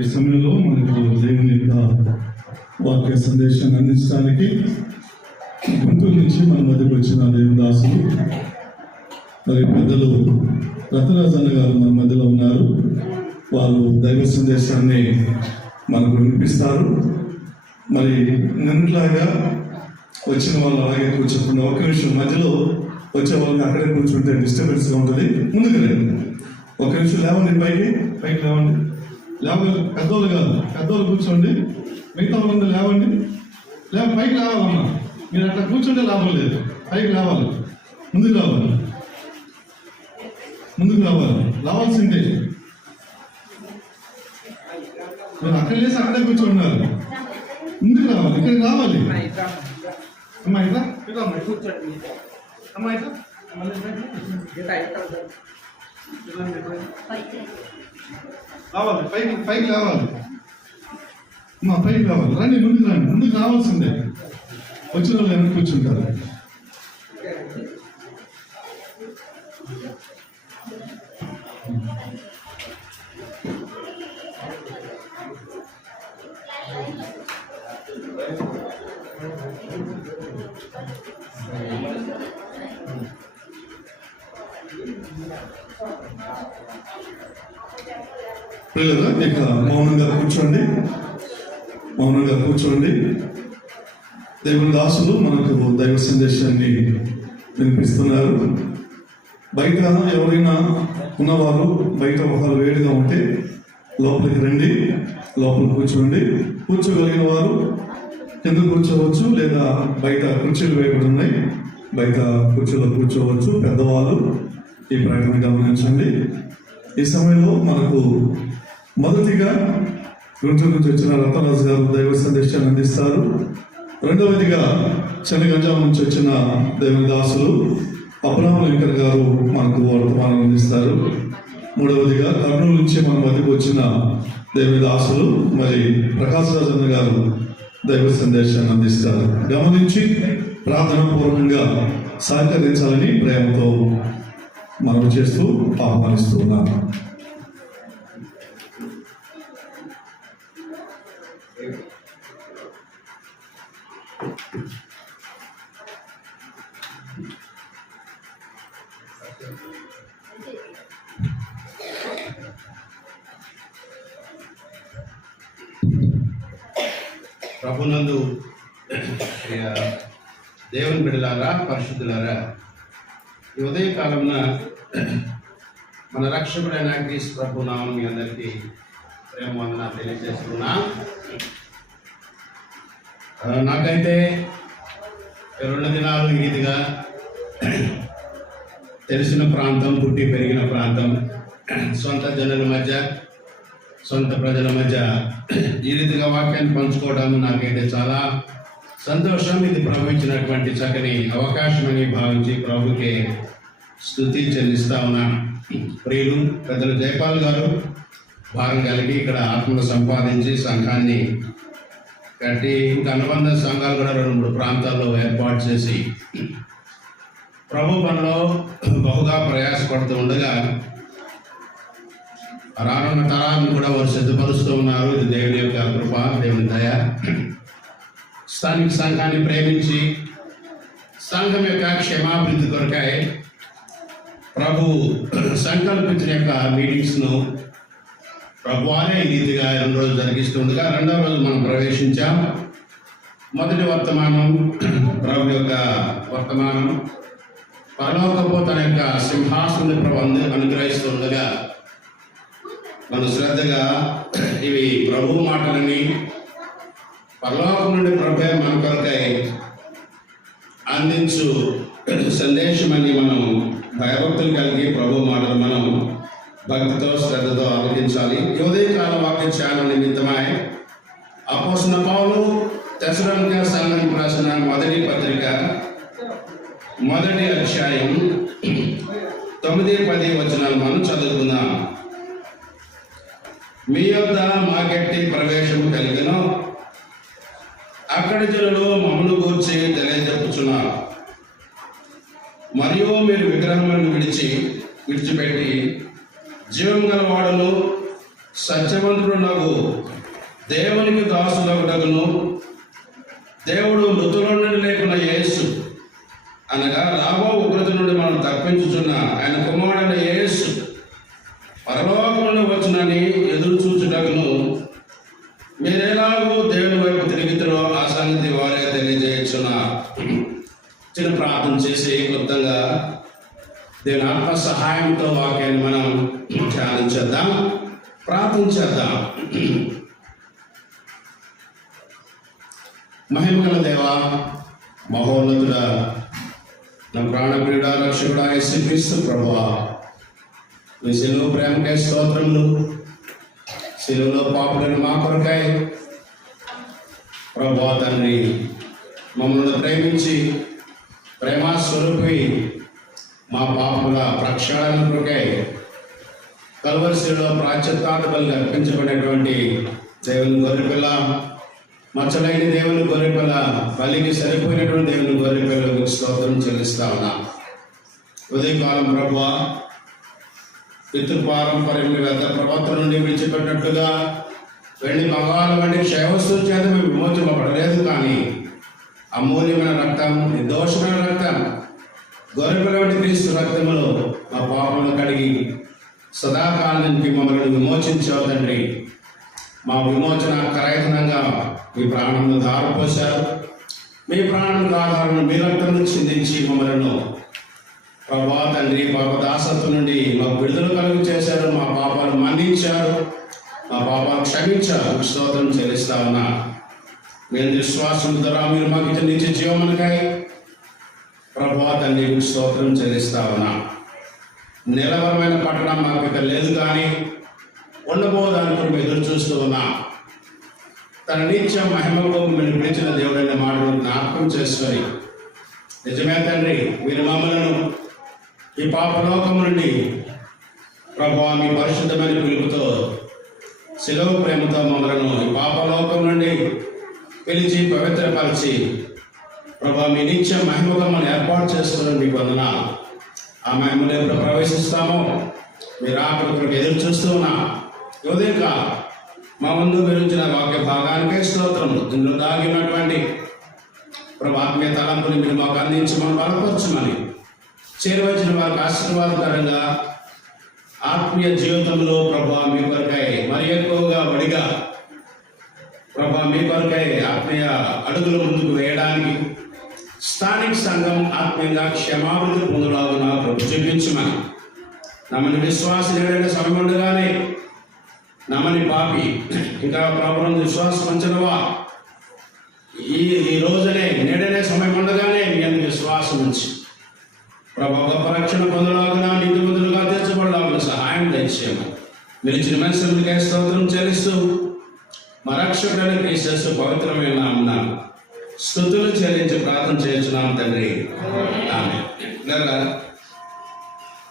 ఈ సమయంలో మనకు దేవుని యొక్క వాక్య సందేశాన్ని అందించడానికి గుంటూరు నుంచి మన మధ్యకు వచ్చిన దేవదాసులు మరి పెద్దలు రత్నరాజన్న గారు మన మధ్యలో ఉన్నారు. వారు దైవ సందేశాన్ని మనకు వినిపిస్తారు. మరి నిన్నట్లాగా వచ్చిన వాళ్ళు అలాగే కూర్చోకుండా ఒక నిమిషం మధ్యలో వచ్చే వాళ్ళని అక్కడే కూర్చుంటే డిస్టర్బెన్స్గా ఉంటుంది. ముందుకు రండి, ఒక నిమిషం లేవండి, పైకి లేవండి. పెద్దోళ్ళు కాదు, పెద్దోళ్ళు కూర్చోండి, మిగతా వాళ్ళందరూ లేవండి. పైకి లేవాలమ్మా, మీరు అట్లా కూర్చుంటే లాభం లేదు, పైకి లేవాలి, ముందుకు రావాలి, రావాల్సిందే. మీరు అక్కడ లేసి అక్కడే కూర్చోండాలి, ముందుకు రావాలి, ఇక్కడికి రావాలి. అమ్మా ఇట్లా కూర్చోండి, అమ్మా ఇట్లా రావాలి, పైకి రావాలి, అమ్మా పైకి రావాలి. రండి, ముందుకు రావాల్సిందే. వచ్చిన వాళ్ళు వెనక్కి కూర్చుంటారు. ఇక మౌనంగా కూర్చోండి. దేవుని దాసులు మనకు దైవ సందేశాన్ని వినిపిస్తున్నారు. బయట ఎవరైనా ఉన్నవారు, బయట ఒకరు వేడిగా ఉంటే లోపలికి రండి, లోపల కూర్చోండి. కూర్చోగలిగిన వారు కింద కూర్చోవచ్చు, లేదా బయట కుర్చీలు వేయబడి ఉన్నాయి, బయట కుర్చీలో కూర్చోవచ్చు. పెద్దవాళ్ళు ఈ ప్రకటన గమనించండి. ఈ సమయంలో మనకు మొదటిగా గుంటూరు నుంచి వచ్చిన రత్నరాజు గారు దైవ సందేశాన్ని అందిస్తారు. రెండవదిగా చెన్నగంజాం నుంచి వచ్చిన దేవుని దాసులు అబ్రహాం లింకన్ గారు మనకు వర్తమానం అందిస్తారు. మూడవదిగా కర్నూలు నుంచి మన మధ్యకు వచ్చిన దేవుని దాసులు మరి ప్రకాశ్ రాజన్న గారు దైవ సందేశాన్ని అందిస్తారు. గమనించి ప్రార్థన పూర్వకంగా సహకరించాలని ప్రేమతో మనం చేస్తూ ఆహ్వానిస్తూ ఉన్నాను. ప్రభునందు దేవుని బిడ్డలారా, పరిశుద్ధులారా, ఈ ఉదయకాలంన మన రక్షకుడైన క్రీస్తు ప్రభు నామం మీ అందరికీ ప్రేమ వందనాలు తెలియజేస్తున్నా. నాకైతే 2 దినాలు ఈ రీతిగా తెలిసిన ప్రాంతం, పుట్టి పెరిగిన ప్రాంతం, సొంత జనుల మధ్య, సొంత ప్రజల మధ్య ఈ రీతిగా వాక్యాన్ని పంచుకోవడం నాకైతే చాలా సంతోషం. ఇది ప్రభు ఇచ్చినటువంటి చక్కని అవకాశమని భావించి ప్రభుకే స్తుతి చెల్లిస్తా ఉన్నాను. ప్రియులు పెద్దలు జయపాల్ గారు భారం కలిగి ఇక్కడ ఆత్మను సంపాదించి సంఘాన్ని కట్టి, ఇంకా అనుబంధ సంఘాలు కూడా 2-3 ప్రాంతాల్లో ఏర్పాటు చేసి ప్రభు పనిలో బహుగా ప్రయాసపడుతూ ఉండగా రానున్న తరాలను కూడా వారు సిద్ధపరుస్తూ ఉన్నారు. ఇది దేవుని యొక్క కృప, దేవుని దయ. స్థానిక సంఘాన్ని ప్రేమించి సంఘం యొక్క క్షేమాభివృద్ధి కొరకై ప్రభు సంకల్పించిన యొక్క మీటింగ్స్ను ప్రభువానే ఈ రీతిగా 2 రోజులు జరిగిస్తుండగా 2వ రోజు మనం ప్రవేశించాం. మొదటి వర్తమానం ప్రభు యొక్క వర్తమానం పరలోకపు తన యొక్క సింహాసన ప్రభు అనుగ్రహిస్తుండగా మన శ్రద్ధగా ఇవి ప్రభు మాటలని పరలోకం నుండి ప్రభే మన కొరకై అందించు సందేశమని మనం భయభక్తులు కలిగి ప్రభు మాటలు మనం భక్తితో శ్రద్ధతో ఆలోచించాలి. ఉదయకాల వాక్య ధ్యానం నిమిత్తమై అపోస్తలుడైన పౌలు తెస్సలోనిక సంఘానికి రాసిన మొదటి పత్రిక 1వ అధ్యాయం 9-10 వచనాలు మనం చదువుకుందాం. మీ యొద్ద మాకెట్టి ప్రవేశము కలిగెను. అక్కడి జనులు మమ్మల్ని గూర్చి తెలియజెప్పుచున్నారు. మరియు మీరు విగ్రహములను విడిచిపెట్టి జీవం గల వాడును సత్యవంతుడునగు దేవునికి దాసులగుటకును దేవుడు మృతుల నుండి లేకున్న యేసు అనగా రాబో ఉగ్రత నుండి మనం తప్పించుచున్న ఆయన కుమారుడైన యేసు పరలోకం నుండి వచ్చునని ఎదురు చూచుటకును మీరెలాగో దేవుని వైపు తిరిగిద్దరో ఆ సంగతి వారే తెలియజేస్తున్నారు. చిన్న ప్రార్థన చేసి క్లుప్తంగా దేవుని ఆత్మ సహాయంతో వాక్యాన్ని మనం ధ్యానించేద్దాం, ప్రార్థించేద్దాం. మహిమగల దేవా, మహోన్నతుడా, నా ప్రాణప్రియుడా, రక్షకుడా యేసుక్రీస్తు ప్రభువా, మీ శిలువ ప్రేమకై స్తోత్రములు. శిలువలో పాపులైన మా కొరకై ప్రభువా తండ్రి మమ్మల్ని ప్రేమించి ప్రేమ స్వరూపి మా పాపుల ప్రక్షాళన కొరకై కల్వరి శిలువలో ప్రాశ్చిత్తార్థ బలి అర్పించబడినటువంటి దేవుని గొర్రెపిల్ల, మచ్చలైన దేవుని గొర్రెపిల్ల, బలికి సరిపోయినటువంటి దేవుని గొర్రెపిల్లకు స్తోత్రం చెల్లిస్తా ఉన్నా. ఉదయకాలం ప్రభువా, పితృపారంపర్యం వ్యర్థ ప్రవర్తన నుండి విడిచిపెట్టినట్లుగా వెండి బంగారం వంటి క్షయవస్తువుల చేత మేము విమోచింపబడలేదు, కానీ అమూల్యమైన రక్తం, నిర్దోషమైన రక్తం, గొర్రెపిల్ల వంటి క్రీస్తు రక్తములో మా పాపములను కడిగి సదాకాలానికి మమ్మల్ని విమోచించావు తండ్రి. మా విమోచన క్రయధనంగా మీ ప్రాణంను ధారపోశారు. మీ ప్రాణం ఆధారం మీ రక్తం చిందించి మమ్మలను ప్రభా తండ్రి పాపదాసత్వం నుండి మాకు విడుదల కలుగు చేశారు. మా పాపాలు మన్నించారు, మా పాపాలు క్షమించారు. స్తోత్రం చెల్లిస్తా ఉన్నా. మేము విశ్వాసం ద్వారా మీరు మాకు ఇచ్చిన నిత్య జీవమునకై ప్రభా తండ్రి స్తోత్రం చెల్లిస్తా ఉన్నా. నిలవరమైన పట్టణం మాకు ఇక్కడ లేదు, కానీ ఉండబోదాన్ని మేము ఎదురు చూస్తూ ఉన్నా. తన నిత్య మహిమకు మీరు పిలిచిన దేవుడైన మాటను జ్ఞాపకం చేసుకొని, నిజమే తండ్రి, మీరు మమ్మలను ఈ పాపలోకం నుండి ప్రభువా మీ పరిశుద్ధమైన పిలుపుతో శిలువ ప్రేమతో మమ్మలను ఈ పాపలోకం నుండి పిలిచి పవిత్రపరిచి ప్రభువా మీ నిత్య మహిమగా మనం ఏర్పాటు చేసుకుని మీకు వందనాలు. ఆ మహిమలో ఎప్పుడు ప్రవేశిస్తామో మీరు ఆకృతికి ఎదురు చూస్తూ ఉన్నా. ఉదయక మా ముందు విరించిన వాక్య భాగానికే స్తోత్రం. ఇందులో దాగినటువంటి ప్రభు ఆత్మీయ తలంపుని మీరు మాకు అందించి మనం బలపరచమని, చేరువచ్చిన వారికి ఆశీర్వాదకరంగా ఆత్మీయ జీవితంలో ప్రభా మీ కొరకై మరి ఎక్కువగా వడిగా ప్రభా మీ కొరకై ఆత్మీయ అడుగులు ముందుకు వేయడానికి స్థానిక సంఘం ఆత్మీయంగా క్షమాభివృద్ధి పొందలాగున ప్రభు చూపించమని, నమ్మని విశ్వాసం ఏదైనా సమయం ఉండగానే నమ్మని పాపి ఇంకా ప్రభుత్వం విశ్వాసం ఉంచనవా, ఈ రోజునే నేడనే సమయం ఉండగానే మీ అందరి విశ్వాసం ఉంచి ప్రభు గొప్ప రక్షణ పొందలాగున నీతి మంతులుగా తీర్చబడలాగున సహాయం దయచేయమని నిలిచిన మనుషులకే స్తోత్రం చెల్లిస్తూ మా రక్షకుడైన క్రీస్తు పవిత్రమైన నామమున స్తుతులు చెల్లించి ప్రార్థన చేస్తున్నాం తండ్రి, ఆమేన్.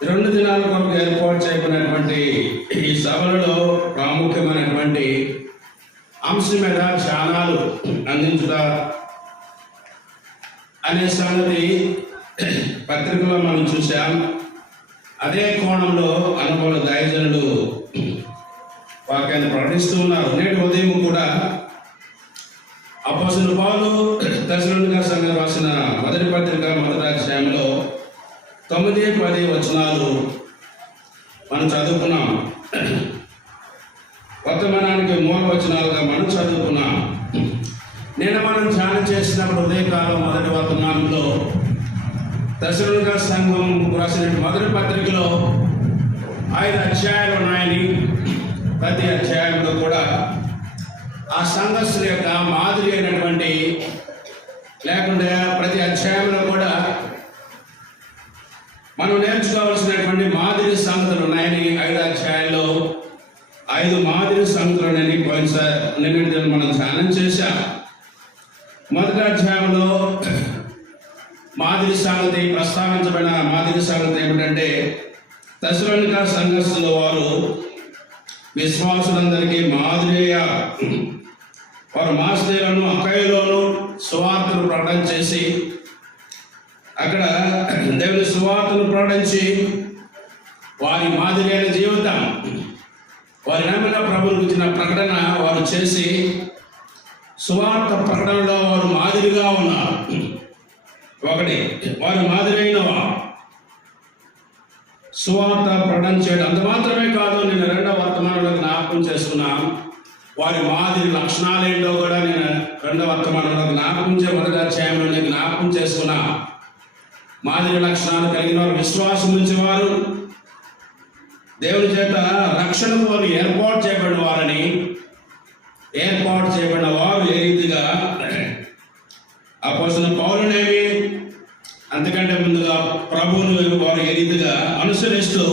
2 దినాల కొరకు ఏర్పాటు చేయబడినటువంటి ఈ సభలలో ప్రాముఖ్యమైనటువంటి అంశం మీద ధ్యానాలు అందించుట అనే సంగతి పత్రికలో మనం చూసాం. అదే కోణంలో అనుభవ దైవజనులు వాక్యాన్ని ప్రకటిస్తూ ఉన్నారు. నేటి ఉదయం కూడా అపోస్తలుడు పౌలు దశలోనిక సంఘం రాసిన మొదటి పత్రిక 1వ అధ్యాయంలో 9-10 వచనాలు మనం చదువుకున్నాం. వర్తమానానికి మూల వచనాలుగా మనం చదువుకున్నాం. నేను మనం ధ్యానం చేసినప్పుడు ఉదయకాలం మొదటి వర్తమానంలో దశలోనిక సంఘం రాసిన మొదటి పత్రికలో 5 అధ్యాయాలు ఉన్నాయని, ప్రతి అధ్యాయంలో కూడా ఆ సంఘస్థుల యొక్క మాదిరి అయినటువంటి లేకుంటే ప్రతి అధ్యాయంలో కూడా మనం నేర్చుకోవాల్సినటువంటి మాదిరి సంగతులు ఉన్నాయని 5 అధ్యాయాల్లో 5 మాదిరి సంగతులు ఉన్నాయని పోయినసారి మనం ధ్యానం చేశాం. మొదటి అధ్యాయంలో మాదిరి సంగతి ప్రస్తావించబడిన మాదిరి సంగతి ఏమిటంటే, దశలోనిక సంఘస్థుల వారు విశ్వాసులందరికీ మాదిరి. వారు మాస్టర్లను అకైలోను సువార్తను ప్రకటన చేసి అక్కడ దేవుని సువార్తను ప్రకటించి వారి మాదిరి అయిన జీవితం, వారి నమ్మిన ప్రభువుకు ఇచ్చిన ప్రకటన వారు చేసి సువార్త ప్రకటనలో వారు మాదిరిగా ఉన్నారు. ఒకటి, వారు మాదిరి అయిన సువార్త ప్రకటన చేయడం. అంత మాత్రమే కాదు, నేను రెండవ వర్తమానంలో జ్ఞాపకం చేసుకున్నాను. వారి మాదిరి లక్షణాలు ఏంటో కూడా నేను రెండవ వర్తమానంలో జ్ఞాపకం మొదటి అధ్యాయంలో జ్ఞాపకం చేసుకున్నా. మాదిరి లక్షణాలు కలిగిన వారు, విశ్వాసం నుంచి వారు దేవుని చేత రక్షణకు వారు ఏర్పాటు చేయబడిన వారని, ఏర్పాటు చేయబడిన వారు ఏ రీతిగా అపోస్తలుడైన పౌలునేమి అంతకంటే ముందుగా ప్రభువును వారు ఏ రీతిగా అనుసరిస్తూ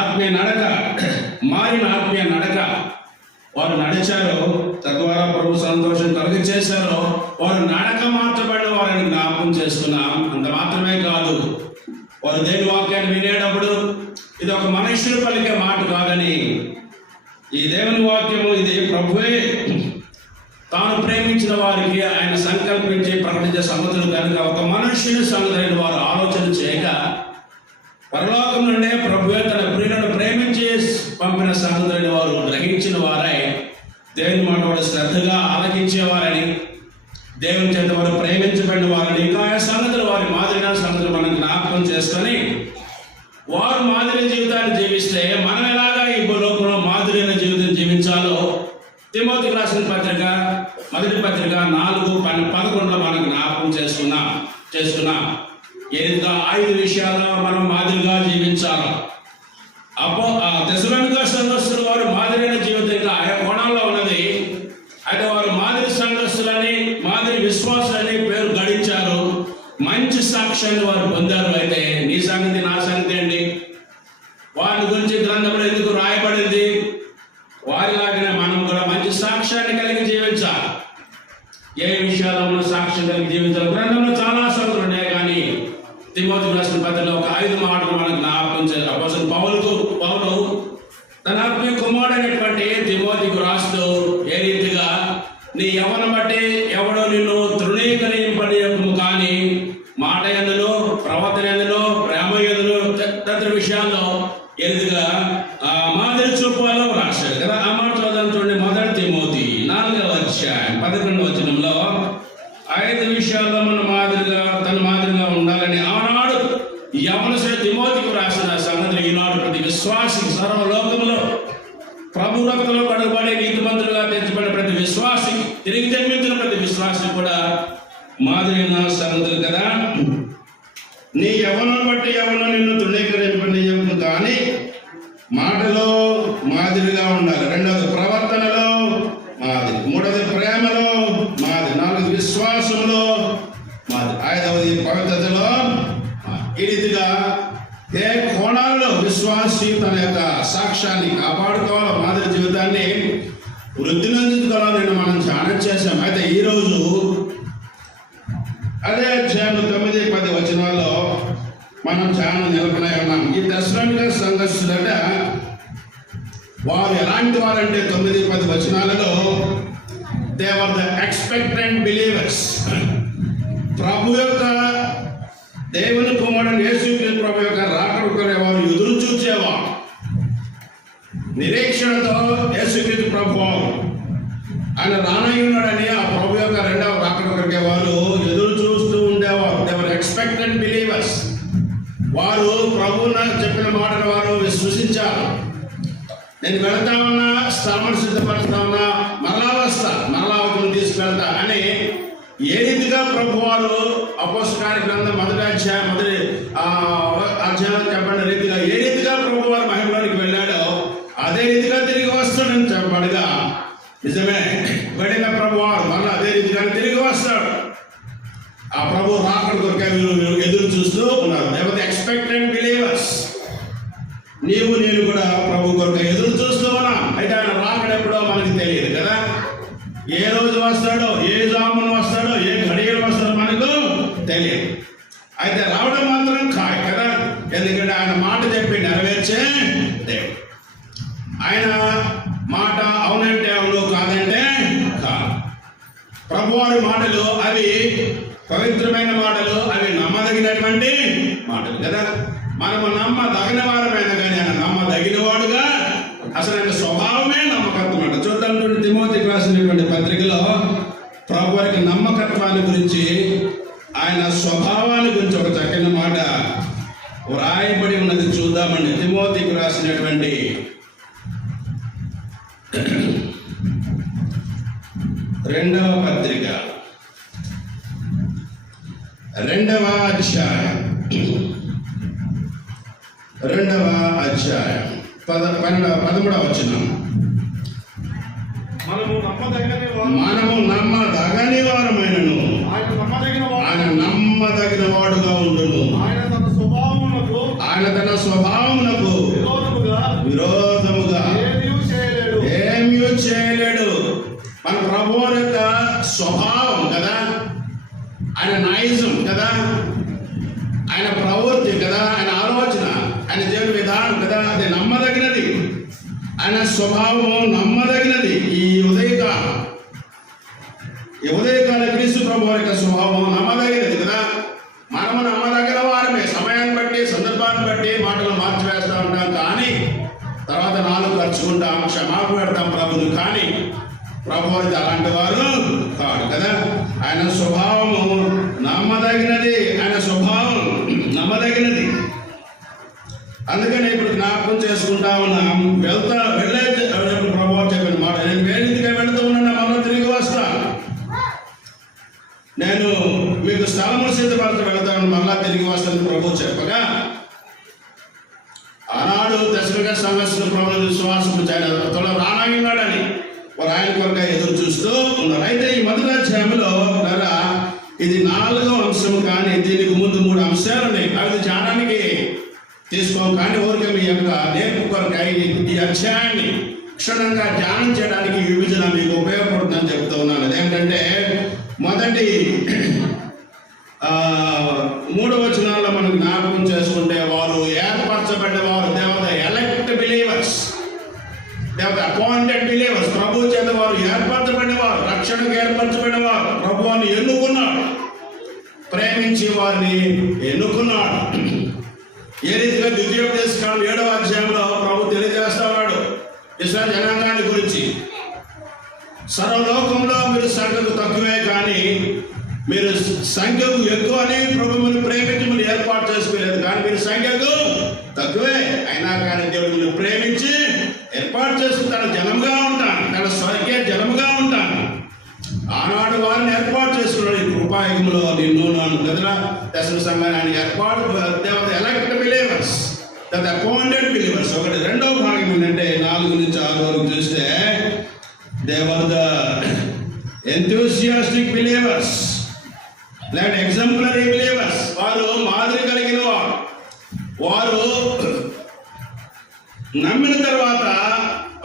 ఆత్మీయ నడక, మారిన ఆత్మీయ నడక వారు నడిచారో, తద్వారా ప్రభు సంతోషం కలిగించేశారో, వారు నడక మార్చబడిన వారిని జ్ఞాపకం చేసుకున్నాం. అంత మాత్రమే కాదు, వారు దేవుని వాక్యాన్ని వినేటప్పుడు ఇది ఒక మనుష్యులు పలికే మాట కాదని, ఈ దేవుని వాక్యము ఇది ప్రభువే తాను ప్రేమించిన వారికి ఆయన సంకల్పించి ప్రకటించే సంగతులు కనుక ఒక మనుష్యుని సంగతులైన వారు ఆలోచన చేయక పరలోకం నుండే ప్రభువే తన ప్రియులను ప్రేమించి పంపిన సంగతులైన వారు గ్రహించిన వారై దేవుని మాట వారు శ్రద్ధగా ఆలకించేవారని, దేవుని చేత వారు ప్రేమించబడిన వారని, ఇంకా ఆ సంగతులు వారి మాదిరిగా సంగతులు మనం జ్ఞాపకం చేసుకొని వారు మాదిరి జీవితాన్ని జీవిస్తే మనం ఎలాగా ఈ భూలోకంలో మాదిరైన జీవితం జీవించాలో తిమోతికి రాసిన పత్రిక మొదటి పత్రిక 4:11 మనం జ్ఞాపకం చేసుకున్నాం. ఏదైనా 5 విషయాల్లో మనం మాదిరిగా జీవించాలో. తెస్సలోనిక సంఘస్థులు వారు మాదిరైన జీవితం ఇంకా ఆయా కోణాల్లో ఉన్నది. అయితే వారు మాదిరి సంఘస్థులని, మాదిరి విశ్వాసాలని పేరు గడించారు, మంచి సాక్ష్యాన్ని వారు పొందారు. అయితే నీ సంగతి నా సంగతి అండి. వారి గురించి గ్రంథంలో ఎందుకు రాయబడింది? వారిలాగానే మనం కూడా మంచి సాక్ష్యాన్ని కలిగి జీవించాలి. ఏ విషయాల్లో మనం సాక్ష్యం కలిగి జీవించాలి? గ్రంథంలో చాలా సంగతులు ఉన్నాయి, కానీ తిమోతికి రాసిన పత్రికలో ఒక 5 మాటలు మనకు జ్ఞాపకం చేయాలి. అపోస్తలుడైన పౌలు తన ఆత్మీయ కుమారుడైనటువంటి తిమోతికి రాస్తూ ఏ రీతిగా నీ యవ్వనం బట్టి ఎవడో నిన్ను తృణీకరింపనీయకుము, కానీ మాట యందును, ప్రవర్తన యందును, ప్రేమ యందును తదితర విషయాల్లో ఎదుగా మాదిరి చూపాలో రాశారు కదా. ఆ మాట చూడండి. మొదటి తిమోతి 4:11 5 విషయాల్లో మనం తన మాదిరిగా ఉండాలని ఆనాడు యవనస్తుడు తిమోతికి రాసిన సంగతిని ఈనాడు ప్రతి విశ్వాసి, సర్వలోకంలో ప్రభు రక్తంలో కడుగుబడి నీతిమంతులుగా తెచ్చబడిన ప్రతి విశ్వాసి, తిరిగి జన్మించిన ప్రతి విశ్వాసి కూడా మాదిరైన సంగతులు కదా. నీ యవ్వనం బట్టి ఎవరో నిన్ను తృణీకరింపనీయకు, కానీ మాటలో మాదిరిగా ఉండాలి. రెండవది ప్రవర్తనలో మాదిరి, మూడవది ప్రేమలో మాదిరి, 4 విశ్వాసంలో మాదిరి, 5వది పవిత్రతలో. ఈ రీతిగా ఏ కోణాల్లో విశ్వాసి తన యొక్క సాక్ష్యాన్ని కాపాడుకోవాలి, మాదిరి జీవితాన్ని వృద్ధినందుకోవాలని మనం ధ్యానం చేశాం. అయితే ఈరోజు అదే అధ్యాయం 9-10 మనం ధ్యానం నిలబడి ఉన్నాం. ఈ తెస్సలోనిక సంఘస్థులట వారు ఎలాంటి వారంటే 9-10 they are the expectant believers. ప్రభు యొక్క దేవుని కుమారుడు యేసుక్రీస్తు ప్రభు యొక్క రాకడ కొరకు వారు ఎదురు చూచేవారు. నిరీక్షణతో యేసుక్రీస్తు ప్రభు ఆయన రానయ్యున్నాడని ఆ ప్రభు యొక్క రెండవ రాకడ కొరకే వారు ఎదురు చూస్తూ ఉండేవారు. They were expectant believers. వారు ప్రభువున చెప్పిన మాటను వారు విశ్వసించారు. నేను వెళ్తా ఉన్నా, స్థలమును సిద్ధపరుస్తా ఉన్నా, మరలా తీసుకెళ్తా అని ఏ రీతిగా ప్రభు వారు అపోస్తలుల గ్రంథం మొదటి అధ్యాయం చెప్పబడిన రీతిగా ఏ రీతిగా ప్రభు వారు మహిమలోనికి వెళ్ళాడో అదే రీతిగా తిరిగి వస్తాడని చెప్పబడగా, నిజమే, వెళ్ళిన ప్రభు వారు మళ్ళీ అదే రీతిగా తిరిగి వస్తాడు. ఆ ప్రభు రాకడ కొరకే ఎదురు చూస్తూ ఉన్నారు. లేకపోతే ఎక్స్పెక్టెంట్ బిలీవర్స్. నేను కూడా ప్రభు కొరకు ఎదురు చూస్తూ ఉన్నా. అయితే ఆయన రాకడ ఎప్పుడో మనకి తెలియదు కదా. ఏ రోజు వస్తాడో, ఏ జామున వస్తాడో, ఏ ఘడియలు వస్తాడో మనకు తెలియదు. అయితే రావడం మాత్రం ఖాయం కదా. ఎందుకంటే ఆయన మాట చెప్పి నెరవేర్చే దేవుడు. ఆయన మాట అవునంటే అవును, కాదంటే కాదు. ప్రభువారి మాటలు అవి పవిత్రమైన మాటలు, అవి నమ్మదగినటువంటి మాటలు కదా. మనము నమ్మదగిన వారమైన కానీ ఆయన నమ్మదగిన వాడుగా, అసలు ఆయన స్వభావమే నమ్మకత్వం అంట. చూద్దాం, తిమోతికి రాసినటువంటి పత్రికలో ప్రభు వారికి నమ్మకత్వాన్ని గురించి, ఆయన స్వభావాన్ని గురించి ఒక చక్కని మాట వ్రాయబడి ఉన్నది. చూద్దామండి. తిమోతికి రాసినటువంటి 2వ పత్రిక 2వ అధ్యాయం 13వ వచనం. మనము నమ్మదగని వారమైనను ఆయన నమ్మదగిన వాడుగా ఉండును. ఆయన తన స్వభావమునకు విరోధముగా ఏమీ చేయలేడు. మన ప్రభువు యొక్క స్వభావం కదా, ఆయన నైజం కదా, ఆయన ప్రవృత్తి కదా, ఆయన ఆలోచన, ఆయన జీవన విధానం కదా, అది నమ్మదగినది. ఆయన స్వభావం నమ్మదగినది. ఈ ఉదయకాల క్రీస్తు ప్రభు యొక్క స్వభావం నమ్మదగినది కదా. మనము నమ్మదగిన వారమే. సమయాన్ని బట్టి, సందర్భాన్ని బట్టి మాటలు మార్చివేస్తూ ఉంటాం, కానీ తర్వాత నాలుగు ఖర్చుకుంటాం, క్షమాపణ పెడతాం ప్రభుని. కానీ ప్రభు అలాంటి వారు కాదు కదా. ఆయన స్వభావము నమ్మదగినది. ఆయన స్వభావం నమ్మదగినది. అందుకని ఇప్పుడు జ్ఞాపకం చేసుకుంటా ఉన్నాం. వెళ్ళే ప్రభు చెప్పిన మాట, నేను వేదికగా వెళుతూ ఉన్నా, మళ్ళీ తిరిగి వస్తా. నేను మీకు స్థలము సిద్ధపరచ వెళతాను, మళ్ళా తిరిగి వస్తాను ప్రభు చెప్పగా, ఆనాడు దశలుగా సంఘర్షణ ప్రభు విశ్వాసం త్వరలో రానాగినాడని వారు ఆయన కొరగా ఎదురు చూస్తూ ఉన్నారు. అయితే ఈ మొదటి అధ్యాయంలో ఇది 4వ అంశం, కానీ దీనికి ముందు 3 అంశాలు ఉన్నాయి. అవి ధ్యానానికి తీసుకోం, కానీ ఊరికే మీ యొక్క నేర్పు కొరకై ఈ అధ్యాయాన్ని క్షుణ్ణంగా ధ్యానం చేయడానికి విభజన మీకు ఉపయోగపడుతుందని చెప్తూ ఉన్నాను. అదేంటంటే, మొదటి 3 వచనాల్లో మనం జ్ఞాపకం చేసుకుంటే, వారు ఏర్పరచబడ్డవారు, దేవత ఎలక్ట్ బిలీవర్స్, దేవత అపాయింటెడ్ బిలీవర్స్. ప్రభు చేత వారు ఏర్పరచబడినవారు, రక్షణకు ఏర్పరచబడినవారు. ప్రభు అని ఎన్నుకున్నాడు, ప్రేమించి వారిని ఎన్నుకున్నాడు. ఏ రీతిగా ద్వితీయోపదేశకాండం 7వ అధ్యాయంలో ప్రభు తెలియజేస్తా ఉన్నాడు ఇశ్రాయేలు జనాంగాన్ని గురించి. సర్వలోకంలో మీరు సంఖ్యకు తక్కువే, కానీ మీరు సంఖ్యకు ఎక్కువ అని ప్రభువుని ప్రేమించి మీరు ఏర్పాటు చేసుకోలేదు. కానీ మీరు సంఖ్యకు తక్కువే, అయినా కానీ దేవుడు మీరు ప్రేమించి ఏర్పాటు చేసుకుని తన జనముగా ఉంటాను, తన స్వర్గీయ జనముగా ఉంటాను. ఆనాడు వారిని ఏర్పాటు చేసుకున్నాడు. ఈ కృపాయుగంలో నిన్ను నన్ను గదిలా దశల సంఘాన్ని ఏర్పాటు, దేవత elect believers, that appointed believers. ఒకటి. 2వ భాగం ఏంటంటే 4 నుంచి 6 వరకు చూస్తే, they were the enthusiastic believers, లేదా ఎగ్జాంపులరీ బిలీవర్స్. వారు మాదిరి కలిగిన వారు. వారు నమ్మిన తర్వాత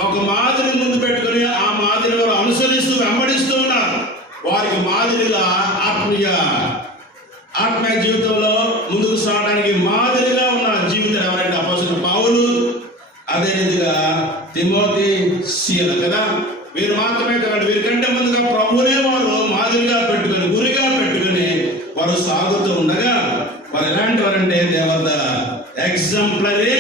ఒక మాదిరిని ముందు పెట్టుకుని ఆ మాదిరిని వారు అనుసరిస్తూ వెంబడిస్తూ ఉన్నారు. వారికి మాదిరిగా ఆత్మీయ జీవితంలో ముందుకు సాగడానికి మాదిరిగా ఉన్న జీవితం ఎవరంటే అపోస్తలుడు పౌలు, అదే రీతిగా తిమోతి, సీల కదా. వీరు మాత్రమే కాదు, వీరికంటే ముందుగా ప్రభువునే వారు మాదిరిగా పెట్టుకుని, గురిగా పెట్టుకుని వారు సాగుతూ ఉండగా, వారు ఎలాంటి వారంటే దేవత ఎగ్జాంపులరీ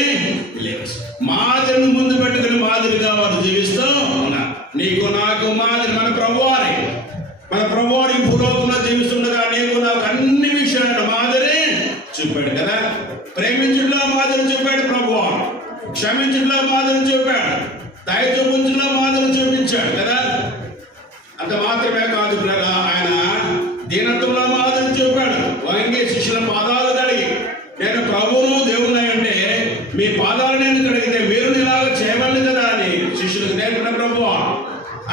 బిలీవర్స్. మాదిరిని ముందు పెట్టుకుని మాదిరిగా వారు జీవిస్తూ ఉన్నారు. నీకు నాకు మాదిరి మన ప్రభువారి భూలోకంలో జీవిస్తుండగా నీకు నాకు అన్ని విషయాలు మాదిరి చూపాడు కదా. ప్రేమించుట్లో మాదిరి చూపాడు ప్రభువు, క్షమించుట్లో మాదిరి చూపాడు, దయ చూపించుట్లో మాదిరి చూపించాడు కదా. అంత మాత్రమే కాదు, ఆయన దీనత్వంలో మాదిరి చూపాడు. వంగి శిష్యుల పాదాలు కడిగి, నేను ప్రభువును దేవుని అంటే మీ పాదాలు నేను కడిగితే మీరు ఇలాగ చేయవాలి కదా అని శిష్యులకు నేర్పిన ప్రభువు.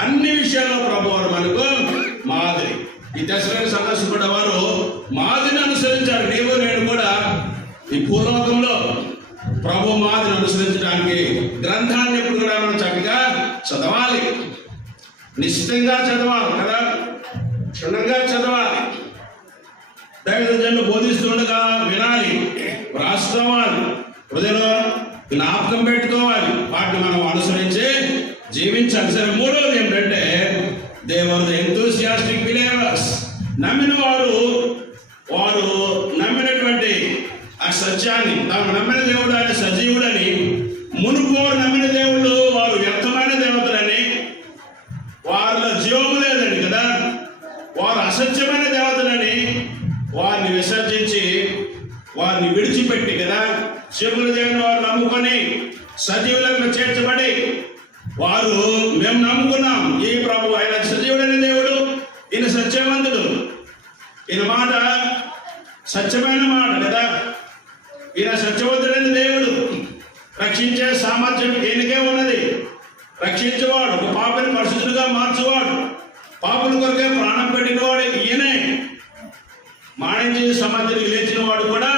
అన్ని విషయాల్లో ప్రభువారు మనకు మాదిరి. ఈ దశలో సందర్శించిన వారు మాదిరిని అనుసరించారు. నీవు నేను కూడా ఈ భూలోకంలో ప్రభు మాదిరిని అనుసరించడానికి గ్రంథాన్ని ఎప్పుడు కూడా మనం చక్కగా చదవాలి, నిశ్చితంగా చదవాలి కదా, క్షుణ్ణంగా చదవాలి. దైవజనులు బోధిస్తుండగా వినాలి, రాసుకోవాలి, హృదయంలో జ్ఞాపకం పెట్టుకోవాలి, వాటిని మనం అనుసరించి గుర్తించాలి. సరే, మూడవది ఏంటంటే దేవర్ ఎంతూసియాస్టిక్ బిలీవర్స్. నమ్మిన వారు నమ్మినటువంటి ఆ సత్యాన్ని, తాము నమ్మిన దేవుడు ఆయన సజీవుడని, మునుపు నమ్మిన దేవుళ్ళు వారు వ్యర్థమైన దేవతలని, వారిలో జీవము లేదని కదా, వారు అసత్యమైన దేవతలని వారిని విసర్జించి వారిని విడిచిపెట్టి కదా, శివుల దేవుని వారు నమ్ముకొని సజీవులకు చేర్చబడి వారు మేము నమ్ముకున్నాం ఈ ప్రభు ఆయన సజీవుడైన దేవుడు, ఈయన సత్యవంతుడు, ఈయన మాట సత్యమైన మాట కదా, ఈయన సత్యవంతుడైన దేవుడు, రక్షించే సామర్థ్యం ఈయనకే ఉన్నది, రక్షించేవాడు, ఒక పాపని పరిశుద్ధులుగా మార్చేవాడు, పాపుల కొరకే ప్రాణం పెట్టినవాడు ఈయనే, మాణించి సమాధికి లేచిన వాడు కూడా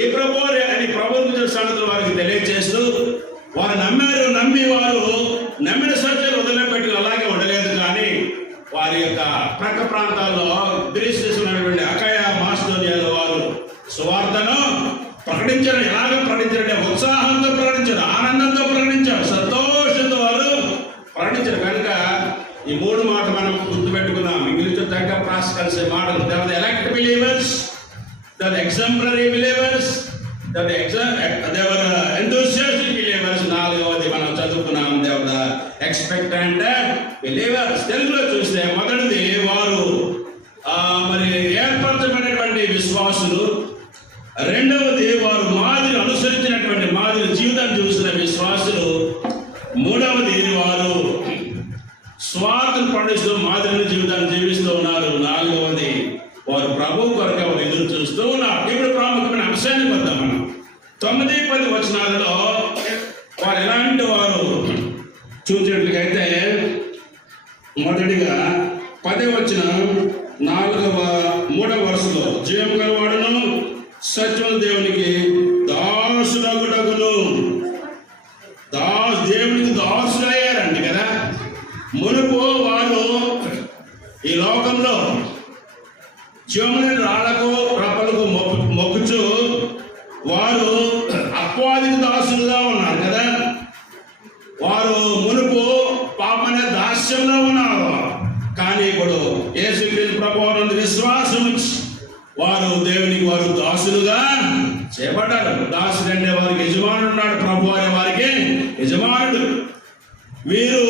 ఈ ప్రభు అని ప్రభుత్వ సంగతులు వారికి తెలియజేస్తూ వారు నమ్మారు. నమ్మి వారు నమ్మిన సత్యాలు వదిలిపెట్టి అలాగే ఉండలేదు, కానీ వారి యొక్క ప్రక్క ప్రాంతాల్లో గ్రీస్ దేశమైనటువంటి అకయ మాసిదోనియాలో వారు సువార్తను ప్రకటించారు. ఎలాగ ప్రకటించారంటే ఉత్సాహంతో ప్రకటించారు, ఆనందంతో ప్రకటించారు, సంతోషంతో వారు ప్రకటించారు. కనుక ఈ మూడు మాటలు మనం గుర్తుపెట్టుకున్నాం. ఇంగ్లీష్లో తగ్గ ప్రాస్ కలిసే మాటలు. The elect believers, the exemplary believers, the enthusiastic believers. నాలుగవది మనం చదువుకున్నాం, ద ఎక్స్పెక్టెంట్ బిలీవర్స్. తెలుగులో చూస్తే మొదటిది వారు మరి ఏర్పరచబడినటువంటి విశ్వాసులు, రెండవది వారు మాదిరి అనుసరించినటువంటి మాదిరి జీవితాన్ని చూసిన విశ్వాసులు, మూడవది వారు స్వార్థం పండిస్తూ మాదిరిని జీవితాన్ని జీవిస్తూ ఉన్నారు, నాలుగవది వారు ప్రభు కొరకు వారు ఎదురు చూస్తూ ఉన్నారు. ఇప్పుడు ప్రాముఖ్యమైన అంశాన్ని వద్దాం మనం. 9-10 వచనాలలో వారు ఎలాంటి వారు చూసినట్లయితే, మొదటిగా 10వ వచనం 3వ వరుసలో జీవం గలవాడును సత్యం దేవునికి దాసుడగుటకును, దేవునికి దాసుడయ్యారండి కదా. మునుపు వారు ఈ లోకంలో జీవముని రాళ్లకు రప్పలకు మొక్కుచు వారు అపవాదికి దాసులుగా ఉన్నారు కదా. వారు మునుపు పాపమనే దాస్యంలో ఉన్నారు, కానీ ఇప్పుడు యేసుక్రీస్తు ప్రభువునందు విశ్వాసం వారు దేవునికి వారు దాసులుగా చేపట్టారు. దాసుడు అంటే వారికి యజమానుడు ఉన్నాడు, ప్రభు అనే వారికి యజమానుడు. వీరు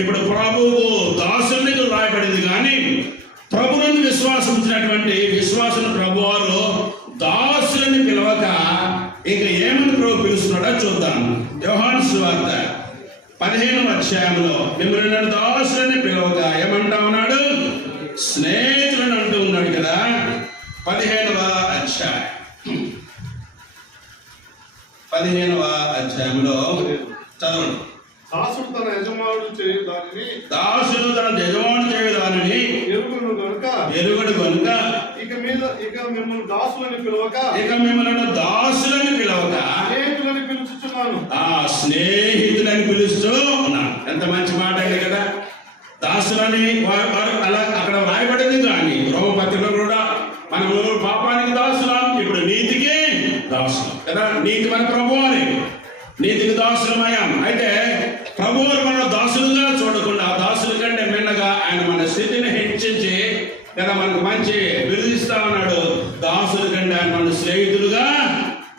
ఇప్పుడు ప్రభువు దాసుల్ని రాయబడింది, కానీ ప్రభువుని విశ్వాసించినటువంటి విశ్వాసం ప్రభు వారు దాసులని పిలవక ఇంకా ఏమని ప్రభు పిలుస్తున్నాడో చూద్దాం. యోహాను సువార్త 15వ అధ్యాయంలో మిమ్మల్ని నన్ను దాసులని పిలవక ఏమంటా ఉన్నాడు? స్నేహితులను అంటూ ఉన్నాడు కదా. 15వ అధ్యాయంలో చదవండి. దాసుడు తన యజమానుడు చేయు దానిని ఎరుగుడు కనుక ఇక మిమ్మల్ని దాసులని పిలవక స్నేహితులని పిలుచుచున్నాను. స్నేహితులని పిలుస్తూ ఉన్నాను. ఎంత మంచి మాట అండి కదా. దాసులని అలా అక్కడ రాయబడింది, కానీ రోమపత్రికలో కూడా మనం పాపానికి దాసులం, ఇప్పుడు నీతికి దాసులం కదా. నీతి మన ప్రభు అని నీతికి దాసులమయ్యాం. అయితే ప్రభు మన దాసులుగా చూడకుండా దాసుల కంటే మిన్నగా ఆయన మన స్థితిని హెచ్చించి కదా మనకు మంచి విరుదిస్తా ఉన్నాడు. దాసుల కంటే ఆయన మన స్నేహితులుగా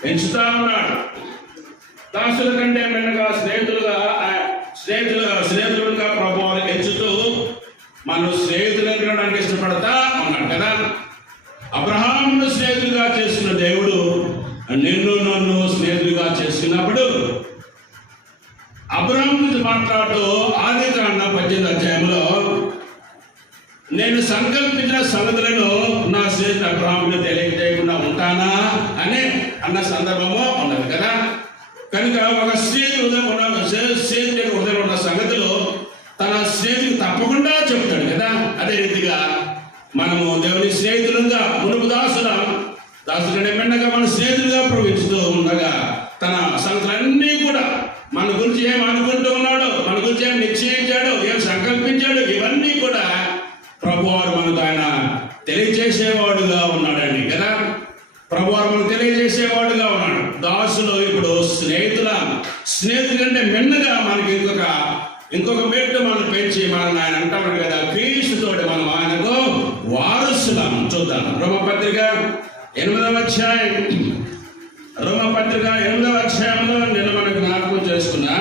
పెంచుతా ఉన్నాడు. దాసుల కంటే మిన్నగా స్నేహితులుగా ప్రభు హెచ్చుతూ మనం స్నేహితులను తినడానికి ఇష్టపడతా ఉన్నాడు కదా. అబ్రహామును స్నేహితులుగా చేసిన దేవుడు నిన్ను నన్ను స్నేహితులుగా చేసుకున్నప్పుడు అబ్రహాము గురించి మాట్లాడుతూ ఆదికాండం 18వ అధ్యాయంలో నేను సంకల్పించిన సంగతులను నా స్నేహితుడు అబ్రహామును తెలియజేయకుండా ఉంటానా అని అన్న సందర్భము ఉన్నది కదా. కనుక ఒక స్నేహితుడు హృదయం ఉన్న సంగతులు తన స్నేహితుడికి తప్పకుండా చెప్తాడు కదా. అదే రీతిగా మనము దేవుని స్నేహితులుగా మునుపు దాసులనే మెండగా మన స్నేహితులుగా ప్రవహిస్తూ ఉండగా తన సంగతులన్నీ కూడా మన గురించి ఏం అనుకుంటూ ఉన్నాడు, మన గురించి ఏం నిశ్చయించాడు, ఏం సంకల్పించాడు, ఇవన్నీ కూడా ప్రభువారు మనకు ఆయన తెలియజేసేవాడుగా ఉన్నాడండి కదా. ప్రభువారు మనకు తెలియజేసేవాడుగా ఉన్నాడు. దాసులు ఇప్పుడు స్నేహితుడి కంటే మిన్నగా మనకి ఇంకొక మెట్టు మనం పెంచి మనం ఆయన అంటాడు కదా, క్రీస్తుతోటి మనం ఆయనకు వారసులం. చూద్దాం రోమపత్రిక 8వ అధ్యాయం. రోమపత్రిక 8వ అధ్యాయంలో నేను మనకు జ్ఞాపకం చేసుకున్నా.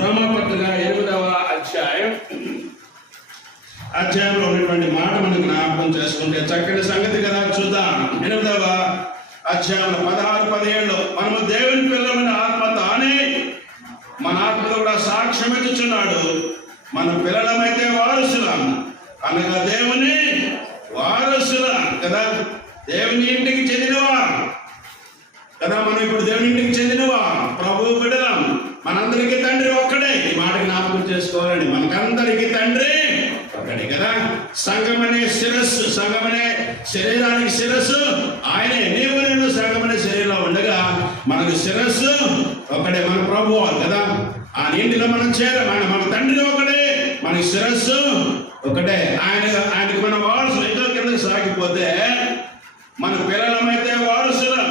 రోమపత్రిక 8వ అధ్యాయంలో ఉన్నటువంటి మాట మనం జ్ఞాపకం చేసుకుంటే చక్కని సంగతి కదా. చూద్దాం 8వ అధ్యాయంలో 16-17 మనము దేవుని పిల్లమైన ఆత్మ తానే మన ఆత్మలో కూడా సాక్ష్యం ఇచ్చుచున్నాడు, మన పిల్లలమైతే వారసులం, అనగా దేవుని వారసులం కదా, దేవుని ఇంటికి చెందినవా కదా. మనం ఇప్పుడు దేవుని ఇంటికి చెందినవా, ప్రభువు బిడ్డలం. మనందరికీ తండ్రి ఒక్కడే. ఈ మాట జ్ఞాపకం చేసుకోవాలండి. మనకందరికీ తండ్రి ఒకటి కదా. సంఘం అనే శిరస్సు, సంఘం అనే శరీరానికి శిరస్సు ఆయనే. నీవు నేను సంఘం అనే శరీరంలో ఉండగా మనకు శిరస్సు ఒకటే, మన ప్రభువు కదా. ఆ ఇంటిలో మనం మన తండ్రి ఒకటే, మన శిరస్సు ఒకటే. ఆయనకి మన వారసులు. ఇంకా కిందకి సాగిపోతే మన పిల్లలమైతే వారసులం,